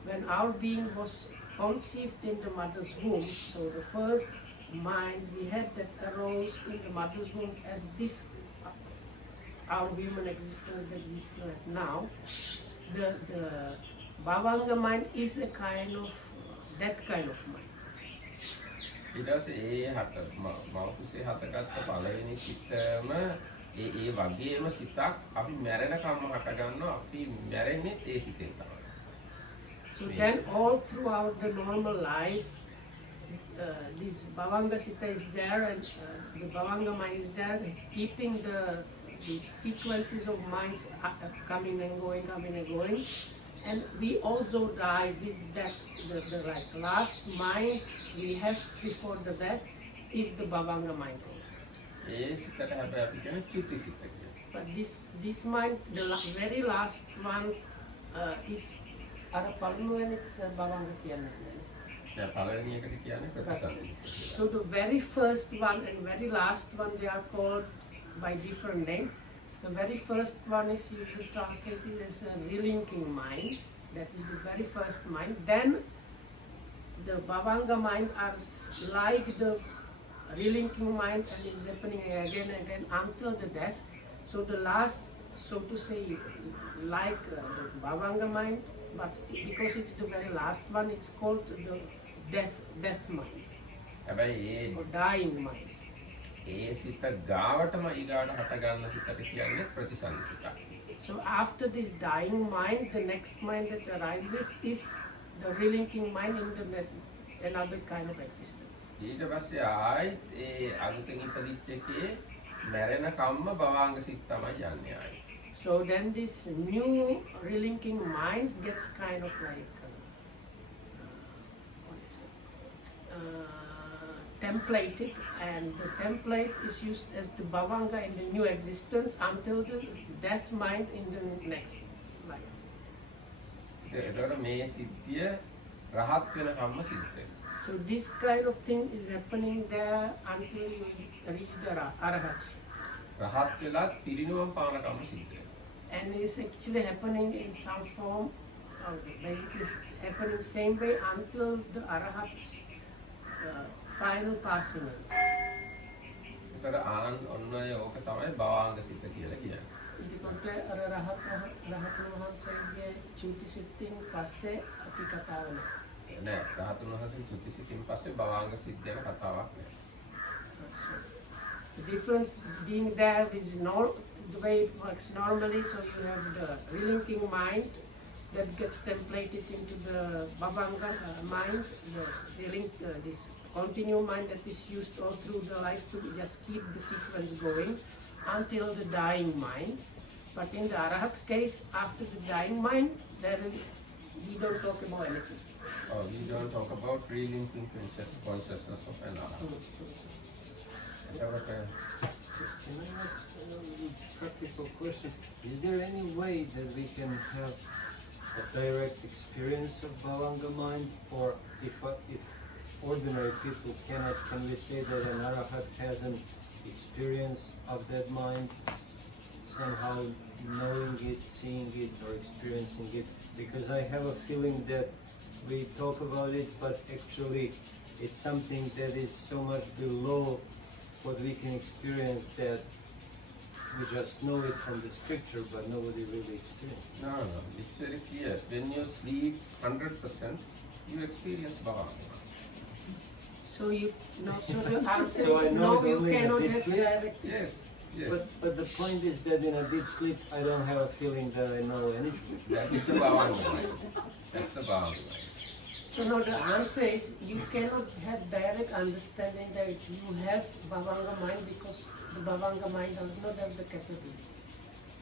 when our being was conceived in the mother's womb, so the first mind we had that arose in the mother's womb as this our human existence that we still have now, the Bhavanga mind is a kind of that kind of mind. ඊට පස්සේ ඒ මවකුසේ හටගත්ත පළවෙනි සිතම ඒ වගේම සිතක් අපි මැරෙනකම්ම හටගන්නවා. අපි මැරෙන්නේ ඒ සිතෙන් තමයි. So then all throughout the normal life, this Bhavanga Chitta is there and the Bhavanga mind is there, keeping the sequences of minds coming and going. And we also die with death. The like last mind we have before the death is the Bhavanga mind. ඒ සිතට හැබැයි අපි කියන චුති සිත කියලා. But this mind, the very last one, is අර පළමුවෙනි Bhavanga කියන්නේ. දැන් පළවෙනි එකට කියන්නේ ප්‍රතිසන්දි. So the very first one and very last one, they are called by different names. The very first one is usually translated as a relinking mind. That is the very first mind. Then the Bhavanga mind are like the relinking mind and is happening again and again until the death. So the last, so to say, like the Bhavanga mind, but because it's the very last one, it's called the death mind හැබැයි or dying mind. ඒ සිත ගාවටම ඊගාට හටගන්න සිතට කියන්නේ ප්‍රතිසන්දි සිතක්. So after this dying mind, the next mind that arises is the relinking mind in another kind of existence. ඊට පස්සේ ආයෙත් ඒ අලුතෙන් ඉපදිච්ච එකේ මැරෙන කම්ම භවාංග සිත් තමයි යන්නේ ආයෙත්. So then this new relinking mind gets kind of like what is it? Templated, and the template is used as the Bhavanga in the new existence until the death mind in the next life. ඒතකොට මේ සිද්ධිය රහත් වෙන කම්ම සිද්ධ වෙනවා. So this kind of thing is happening there until you reach the Arahat. රහත් වෙලත් පිරිනුවම් පාන කම්ම සිද්ධ වෙනවා. And it's actually happening in some form, basically it's happening same way until the Arahat's final passing away. ඒතර ඔන්න ඕක තමයි භවාංග සිත කියලා කියන්නේ. එතකොට අර රහතන් වහන්සේගේ චුති සිතින් පස්සේ අපි කතා වෙනවා. නෑ රහතුන් වහන්සේ චුති සිතින් පස්සේ භවාංග සිත් ගැන කතාවක් නෑ. The difference being there is the way it works normally. So you have the relinking mind that gets templated into the Bhavanga mind, this continuum mind that is used all through the life to just keep the sequence going until the dying mind. But in the Arahat case, after the dying mind, we don't talk about anything. Oh, we don't talk about relinking consciousness of an Arahat. Can I ask a practical question? Is there any way that we can have a direct experience of Bhavanga mind, or if ordinary people cannot, can we say that an Arahat has an experience of that mind, somehow knowing it, seeing it, or experiencing it? Because I have a feeling that we talk about it, but actually it's something that is so much below what we can experience that we just know it from the scripture, but nobody really experiences it. No, it's very clear. When you sleep 100%, you experience Bhavanga. So the answer So I is know no, it you only in a cannot deep have sleep? direct. Yes. But the point is that in a deep sleep, I don't have a feeling that I know anything. That is the Bhavanga mind. That's the Bhavanga mind. So now the answer is you cannot have direct understanding that you have Bhavanga mind because the Bhavanga mind does not have the capability.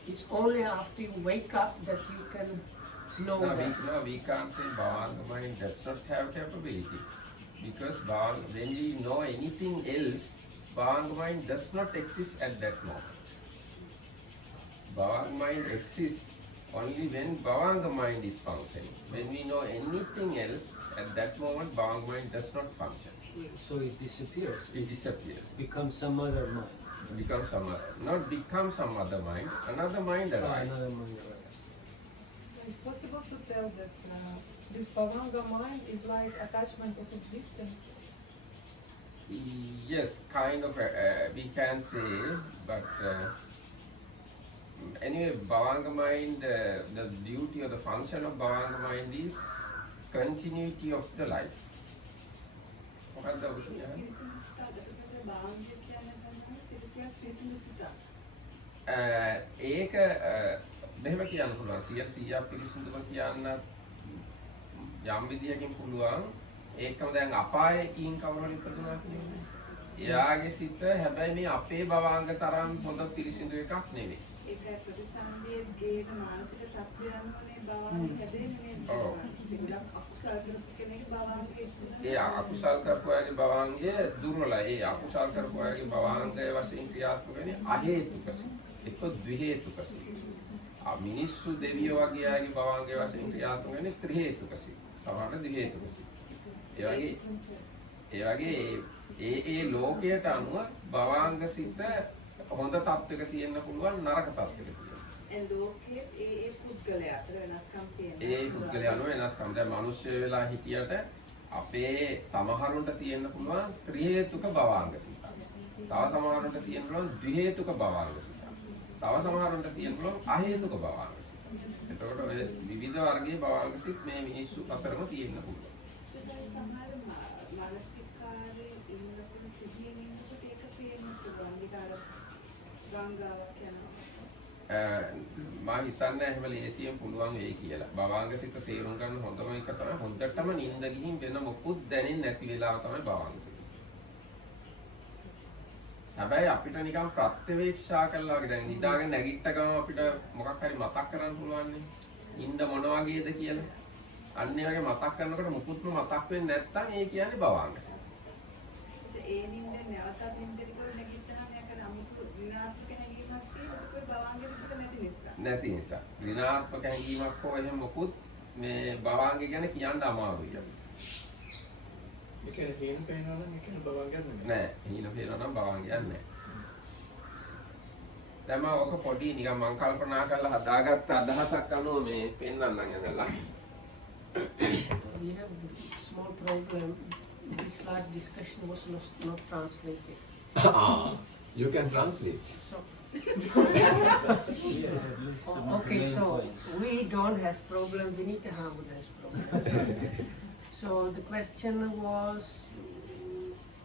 It's only after you wake up that you can know No, that. we can't say Bhavanga mind does not have capability. Because when we know anything else, Bhavanga mind does not exist at that moment. Bhavanga mind exists only when Bhavanga mind is functioning. When we know anything else, at that moment Bhavanga mind does not function. So it disappears. It disappears. Becomes some other mind. Becomes not become some other mind, another mind arises. Another mind arises. It's possible to tell that this Bhavanga mind is like attachment of existence. Yes, kind of, we can say, but anyway, Bhavanga mind, the duty or the function of Bhavanga mind is continuity of the life. මොකක්ද ඔබ කියන්නේ? ඒක මෙහෙම කියන්න පුළුවන් 100% පිරිසිදුම කියන්න යම් විදියකින් පුළුවන් ඒකම දැන් අපායකින් කවුරු හරි ඉපදුනා කියන්නේ එයාගේ සිත හැබැයි මේ අපේ භවංග තරම් හොඳ පිරිසිදු එකක් නෙවෙයි ඒක ප්‍රතිසන්දියේ ගේන මානසික තත්ත්වයන්වනේ භවංග හැදෙන්නේ නේ අකුසල කෙනෙක් භවංගේ ඒ අකුසල් කරපුවාගේ භවංගය දුර්වලයි ඒ අකුසල් කරපුවාගේ භවංගය වශයෙන් ක්‍රියාත්මක වෙන්නේ අහේතුක සිත් එක්ක ද්විහේතුක සිත් මිනිස්සු දෙවියෝ වගේ ආගේ භවංගය වශයෙන් ක්‍රියාත්මක වෙන්නේ ත්‍රි හේතුක සිත් සමහර ද්වි හේතුක සිත් ඒ වගේ ඒ ලෝකයට අනුව භවංග සිත හොඳ තත්ත්වයක තියෙන්න පුළුවන් නරක තත්ත්වයක තියෙන්න. ඒ ලෝකයේ ඒ පුද්ගලයා අතර වෙනස්කම් තියෙනවා. ඒ පුද්ගලයා අනුව වෙනස්කම්. දැන් මිනිස්සු වෙලා හිටියට අපේ සමහරුන්ට තියෙන්න පුළුවන් ත්‍රි හේතුක භවංග සිත. තව සමහරුන්ට තියෙන්න පුළුවන් ද්වි හේතුක භවංග සිත. තව සමහරුන්ට තියෙන්න පුළුවන් අහේතුක භවංග සිත. එතකොට ඔය විවිධ වර්ගයේ භවංග සිත් මේ මිනිස්සු අතරම තියෙන්න පුළුවන්. සමහර මානසිකාරයේ ඉන්නකොට සිහියෙන් ඉන්නකොට ඒක පේන්න පුළුවන්. විකාර ගංගාවක් යනවා. මා හිතන්නේ එහෙම ලේසියෙන් පුළුවන් වෙයි කියලා. භවංග සිත තේරුම් ගන්න හොඳම එක තමයි හොඳටම නිින්ද ගිහින් වෙන මොකුත් දැනෙන්නේ නැති වෙලාව තමයි භවංග සිත. හැබැයි අපිට නිකන් ප්‍රත්‍යවේක්ෂා කළා වගේ දැන් නිදාගෙන නැගිට ගමන් අපිට මොකක් හරි මතක් කරගන්න පුළුවන් නේ. නිින්ද මොන වගේද කියලා. අන්න ඒ වගේ මතක් කරනකොට මුකුත්ම මතක් වෙන්නේ නැත්නම් ඒ කියන්නේ භවංග සිත. ඒ නිින්ද නැවතත් නිින්දට ගිහින් නැගිටිනාම යකන අමුතු විනාශක හැඟීමක් තියෙනවා. ඒක භවංගෙ පිට නැති නිසා. නැති නිසා. ඍණාත්මක හැඟීමක් හෝ එහෙම මොකුත් මේ භවංග ගැන කියන්න අමාරුයි අපිට. ඒ කියන්නේ හේන පේනවා නම් ඒ කියන්නේ භවංගයක් නෙමෙයි. නෑ හීන පේනවා නම් භවංගයක් නෑ. දැන් මම ඔක පොඩි නිකන් මම කල්පනා කරලා හදාගත්ත අදහසක් අනුව මේ පෙන්නන්නම් ඇදලා. We have a small problem. This last discussion was not translated. You can translate. So, Yeah, at least the okay, main so points. we don't have problem. Vinita Hamud has problem. So the question was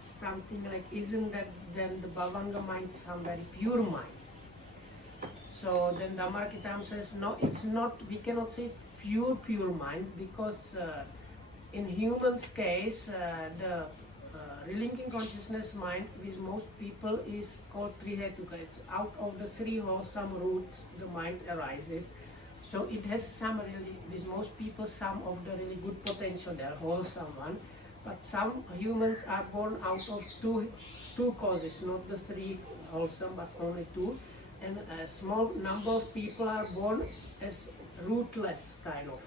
something like, isn't that then the Bhavanga mind some very pure mind? So then the Amarkitam says, no, it's not. We cannot say pure mind because in humans' case, the relinking consciousness mind with most people is called Trihetuka. It's out of the three wholesome roots the mind arises. So it has some really, with most people, some of the really good potential there, wholesome one. But some humans are born out of two causes, not the three wholesome, but only two. And a small number of people are born as rootless kind of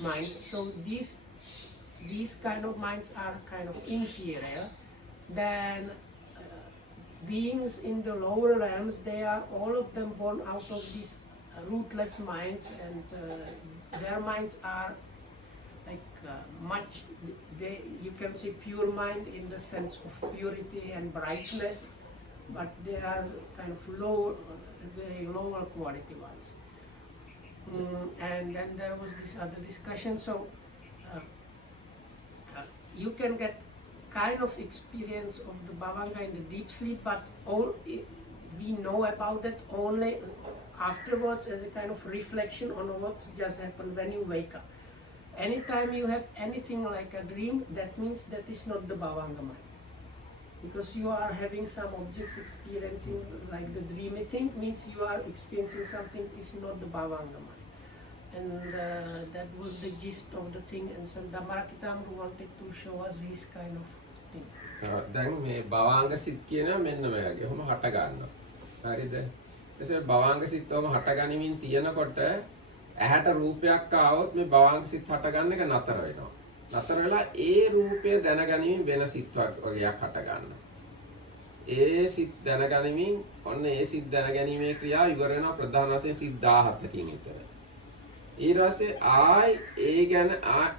mind. So these kind of minds are kind of inferior. Then beings in the lower realms, they are all of them born out of these rootless minds, and their minds are like much. You can say pure mind in the sense of purity and brightness, but they are kind of low, very lower quality ones. And then there was this other discussion. So you can get kind of experience of the Bhavanga in the deep sleep, but we know about it only afterwards as a kind of reflection on what just happened when you wake up. Anytime you have anything like a dream, that means that is not the Bhavanga mind. Because you are having some objects experiencing like the dreamy thing means you are experiencing something is not the Bhavanga mind. And that was the gist of the thing. And so Damarakitamaru wanted to show us his kind of thing. දැන් මේ භවාංග සිත් කියන මෙන්න මේගේ ඔහොම හට ගන්නවා. හරිද? එතකොට භවාංග සිත් ඔහොම හට ගනිමින් තියෙනකොට ඇහැට රූපයක් ආවොත් මේ භවාංග සිත් හට ගන්න එක නතර වෙනවා. නතර වෙලා ඒ රූපය දැනගැනීමෙන් වෙන සිත් වගේක් හට ගන්නවා. ඒ සිත් දැනගැනීමෙන් ඔන්න ඒ සිත් දැනගැනීමේ ක්‍රියාව ඉවර වෙනවා ප්‍රධාන වශයෙන් සිත් 17කින් විතර. ඊට පස්සේ ආයි ඒ ගැන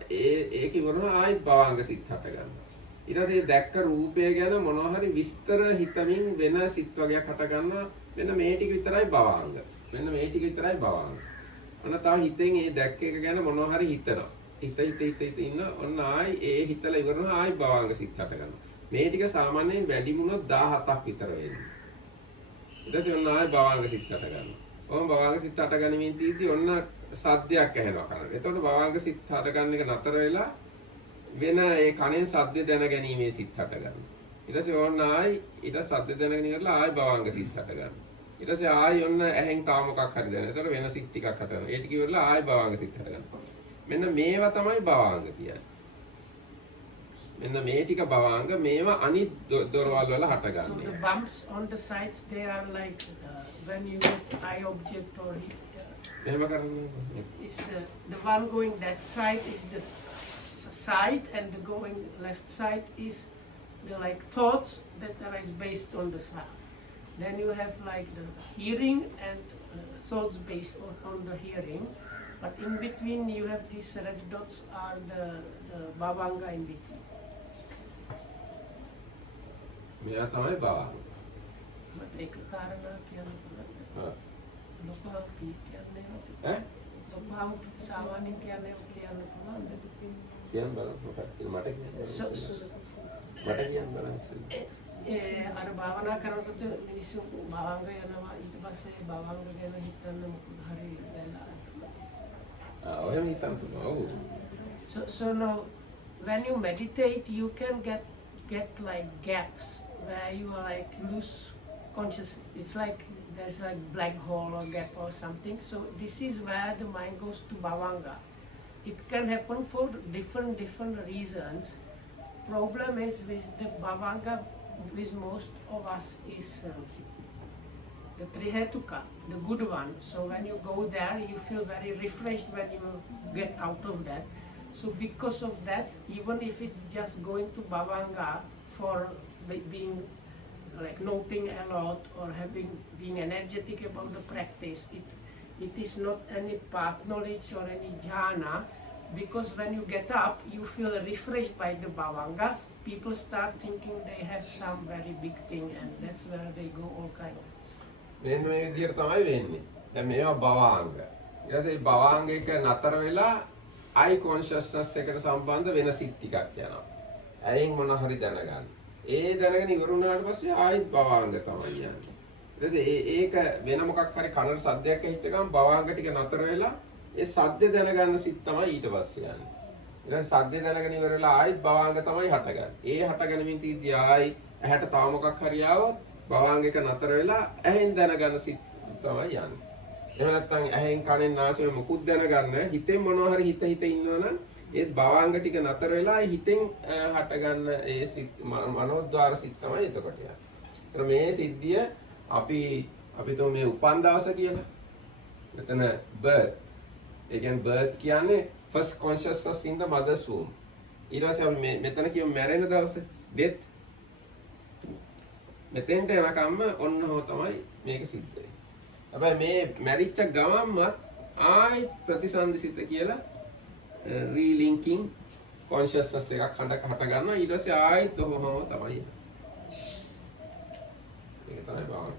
ඒක ඉවර වුණා ආයි භවාංග සිත් හට ගන්නවා. ඊට පස්සේ දැක්ක රූපය ගැන මොනවා හරි විස්තර හිතමින් වෙන සිත් වගේක් හට ගන්නවා. මෙන්න මේ ටික විතරයි භවාංග. මෙන්න මේ ටික විතරයි භවාංග. ඔන්න තව හිතෙන් ඒ දැක්ක එක ගැන මොනවා හරි හිතනවා. හිත ඉන්න ඔන්න ආයි ඒ හිතලා ඉවර වුණා ආයි භවාංග සිත් හට ගන්නවා. මේ ටික සාමාන්‍යයෙන් වැඩි වුණොත් 17ක් විතර වෙන්නේ. ඊට පස්සේ ඔන්න ආයි භවාංග සිත් හට ගන්නවා. ඔහොම භවාංග සිත් හට ගනිමින් තියදී ඔන්න සද්දයක් ඇහෙනවා කනට. එතකොට භවාංග සිත් හට ගන්න එක නතර වෙලා වෙන ඒ කනෙන් සද්ද දැනගැනීමේ සිත් හට ගන්නවා. ඊට පස්සේ ඕන්න ආයි ඊට සද්ද දැනගෙන ඉවරලා ආයි භවාංග සිත් හට ගන්නවා. ඊට පස්සේ ආයි ඔන්න ඇහෙන් තා මොකක් හරි දැනෙනවා. එතකොට වෙන සිත් ටිකක් හට ගන්නවා. ඒ ටික ඉවරලා ආයි භවාංග සිත් හට ගන්නවා. මෙන්න මේවා තමයි භවාංග කියන්නේ. මෙන්න මේ ටික භවාංග මේවා අනිත් දොරවල් වල So හටගන්නේ. the bumps on the sides, they are like when you get eye object or එහෙම කරන්නේ. is the one going that side is the side, and the going left side is the like thoughts that are based on the sound. Then you have like the hearing and thoughts based on the hearing, but in between you have these red dots are the bhavanga in between. මෙයා තමයි භවාංග. But ek karana kiyana pulawada. හා. Lopahauki kiyanne ඈ? Lopahauki saamanin kiyanne kiyanna pulawada. කියන්න බලන්න මොකක්ද මට කියන්න. මට කියන්න බලන්න. අර භාවනා කරනකොට මිනිස්සු භවංග යනවා ඊට පස්සේ භවංග ගැන හිතන්න මොකද හරි වෙලා. ඔහෙම හිතන්න පුළුවන්. ඔව්. So now when you meditate you can get like gaps where you are like lose consciousness. It's like there's like black hole or gap or something. So this is where the mind goes to bhavanga. It can happen for different reasons. Problem is with the bhavanga with most of us is the trihetuka, the good one. So when you go there you feel very refreshed when you get out of that. So because of that, even if it's just going to bhavanga for being like noting a lot or being energetic about the practice, it is not any path knowledge or any jhana, because when you get up you feel refreshed by the bhavanga. People start thinking they have some very big thing, and that's where they go all kind of. මෙන්න මේ විදිහට තමයි වෙන්නේ. දැන් මේවා භවාංග. ඊට පස්සේ භවාංග එක නතර වෙලා I consciousness එකට සම්බන්ධ වෙන සිත් ටිකක් යනවා. ඇයින් මොන හරි දැනගන්න. ඒ දැනගෙන ඉවර වුණාට පස්සේ ආයෙත් භවාංග තමයි යන්නේ. ඊට පස්සේ ඒක වෙන මොකක් හරි කනට සද්දයක් ඇහිච්ච ගමන් භවාංග ටික නතර වෙලා ඒ සද්ද දැනගන්න සිත් තමයි ඊට පස්සේ යන්නේ. ඊට සද්ද දැනගෙන ඉවර වෙලා ආයෙත් භවාංග තමයි හටගන්නේ. ඒ හටගැනීමෙන් තියදී ආයි ඇහැට තාම මොකක් හරි ආවොත් භවාංග එක නතර වෙලා ඇහෙන් දැනගන්න සිත් තමයි යන්නේ. එහෙම නැත්නම් ඇහෙන් කනෙන් නාසයෙන් මොකුත් දැනගන්න හිතෙන් මොනවා හරි හිත ඉන්නවනම් ඒ භවාංග ටික නතර වෙලා හිතෙන් හටගන්න ඒ සිත් මනෝද්වාර සිත් තමයි එතකොට යන්නේ. ඒතර මේ සිද්ධිය අපි තුමු මේ උපන් දවස කියලා. මෙතන birth. ඒ කියන්නේ birth කියන්නේ first consciousness in the mother's womb. ඊට පස්සේ අපි මෙතන කියමු මැරෙන දවස death. මෙතෙන්ට යනකම්ම ඔන්නව තමයි මේක සිද්ධ වෙන්නේ. හැබැයි මේ මැරිච්ච ගමන්මත් ආයි ප්‍රතිසන්දිසිත කියලා රීලින්කින් කොන්ෂස්නස් එකක් හට ගන්නවා. ඊට පස්සේ ආයිත් ඔහොම තමයි. ඒක තමයි බාන.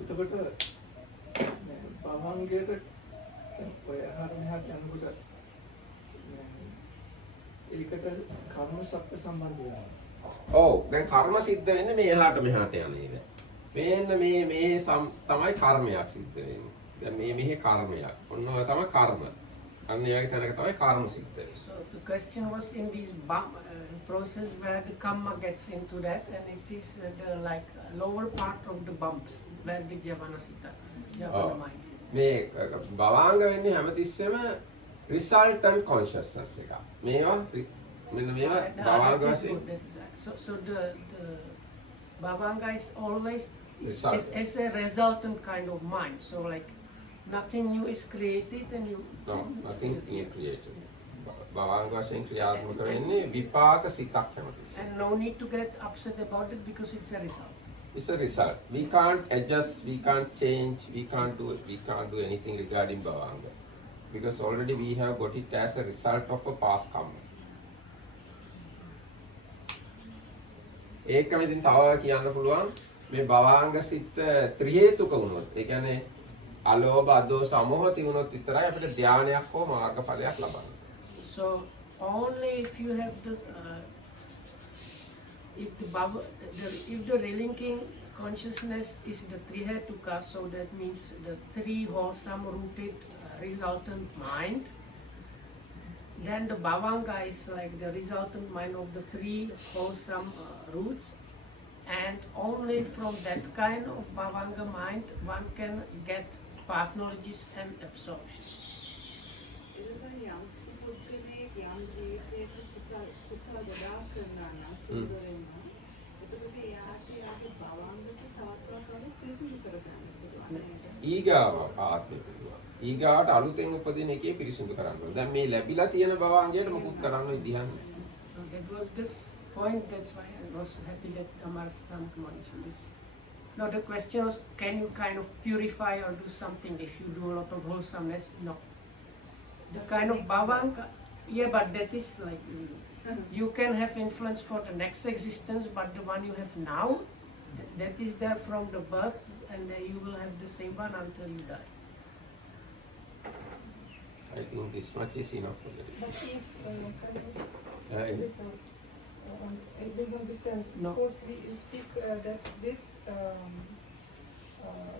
එතකොට භවංගයට ඔය අහර මෙහාට යනකොට ඒකට කර්ම සප්ත සම්බන්ධ වෙනවා. ඔව් දැන් කර්ම සිද්ධ වෙන්නේ මේ එහාට මෙහාට යන එක. මේන්න මේ තමයි කර්මයක් සිද්ධ වෙන්නේ. දැන් මෙහි කර්මයක්. ඔන්න ඔය තමයි කර්ම. අන්න යාගේ තැනක තමයි කර්ම සිද්ධ වෙන්නේ. So the question was in this process where the karma gets into that, and it is the like lower part of the bumps where the javana mind is. මේ භවාංග වෙන්නේ හැමතිස්සෙම resultant consciousness එක. මේවා මෙන්න මේවා භවාංග That is වශයෙන් good, that is right. So the Bhavanga is always Result. is a resultant kind of mind. So like nothing new is created and you no nothing new created. භවාංග වශයෙන් ක්‍රියාත්මක වෙන්නේ විපාක සිතක් හැමතිස්සෙම. and no need to get upset about it because it's a result. It's a result. We can't adjust, we can't change, we can't do anything regarding Bhavanga. Because already we have got it as a result of a past karma. ඒකම ඉතින් තව කියන්න පුළුවන් මේ භවාංග සිත් ත්‍රි හේතුක වුණොත් ඒ කියන්නේ අලෝභ අදෝස අමෝහ තිබුණොත් විතරයි අපිට ධානයක් හෝ මාර්ගඵලයක් ලබන්න. So only if you have this, if the relinking consciousness is the trihetuka, so that means the three wholesome rooted resultant mind, then the bhavanga is like the resultant mind of the three wholesome roots, and only from that kind of bhavanga mind one can get path knowledges and absorption. එතකොට යම් පුද්ගලයෙක් යම් ජීවිතයක කුසල ගොඩාක් කරනවා නම් සුදුරෙන්න. එතකොට එයාගේ භවංගස තවත් පිරිසුදු කරගන්න පුළුවන්. ඊගාව ආත්මෙ පුළුවන්. ඊගාවට අලුතෙන් උපදින එකේ පිරිසිදු කරන්න ඕනේ. දැන් මේ ලැබිලා තියෙන භවංගයට මොකුත් කරන්න විදිහක් නැහැ. That was this point, that's why I was happy that Amar mentioned this. Now the question was, can you kind of purify or do something if you do a lot of wholesomeness? No. The kind of bhavanga, yeah, but that is like, you can have influence for the next existence, but the one you have now, that is there from the birth, and you will have the same one until you die. I think this much is enough for the But if Uh, I don't understand, No. because we speak that this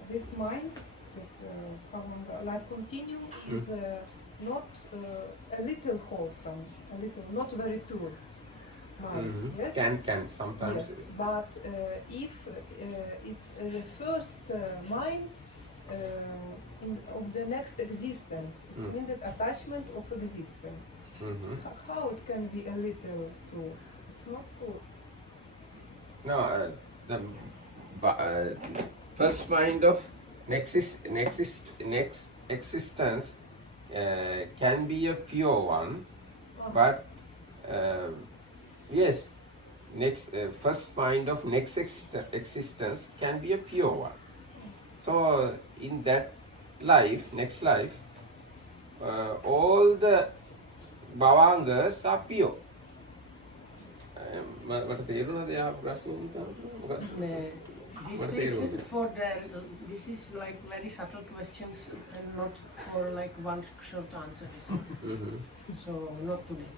this mind, this life continuum is not a little wholesome, a little not very pure mind. Yes? Can sometimes. Yes, but if it's the first mind of the next existence, it's mean that attachment of existence. How it can be a little pure? It's not pure. No, the first mind of next existence can be a pure one, but yes, first mind of next existence can be a pure one. So in that life, next life, all the bhavangas are pure. මට තේරුණාද යා ප්‍රශ්න මොකක්ද? This What is they do? for the, this is like very subtle questions and not for like one short answer. So not today.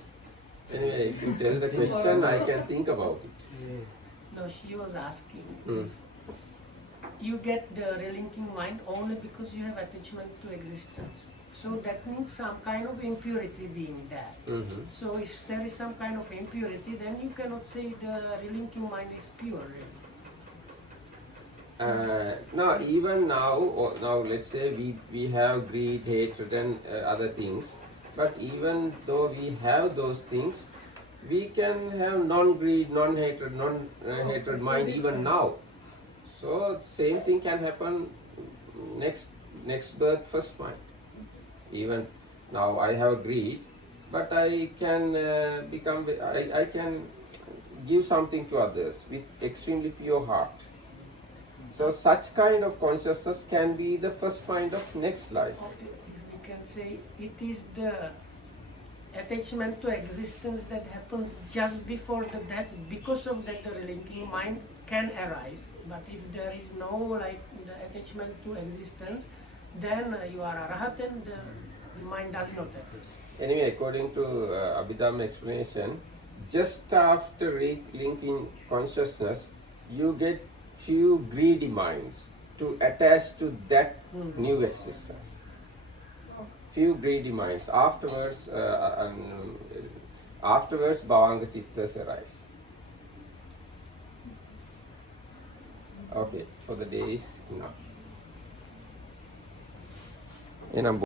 Anyway, if you tell the question, I can think about it. No, she was asking if you get the relinking mind only because you have attachment to existence. So that means some kind of impurity being there. So if there is some kind of impurity, then you cannot say the relinking mind is pure. Really. Now, even now let's say we have greed, hatred and other things, but even though we have those things, we can have non-greed, non-hatred, non-hatred mind even now. So same thing can happen next birth, first mind. Even now I have greed, but I can I can give something to others with extremely pure heart. So such kind of consciousness can be the first mind of next life. Okay, we can say it is the attachment to existence that happens just before the death. Because of that, the relinking mind can arise. But if there is no like the attachment to existence, then you are arahat and the mind does not arise. Anyway, according to Abhidhamma explanation, just after relinking consciousness, you get few greedy minds to attach to that new existence. Few greedy minds. Afterwards, bhavanga chittas arise. Okay, for the day is enough. එහෙනම්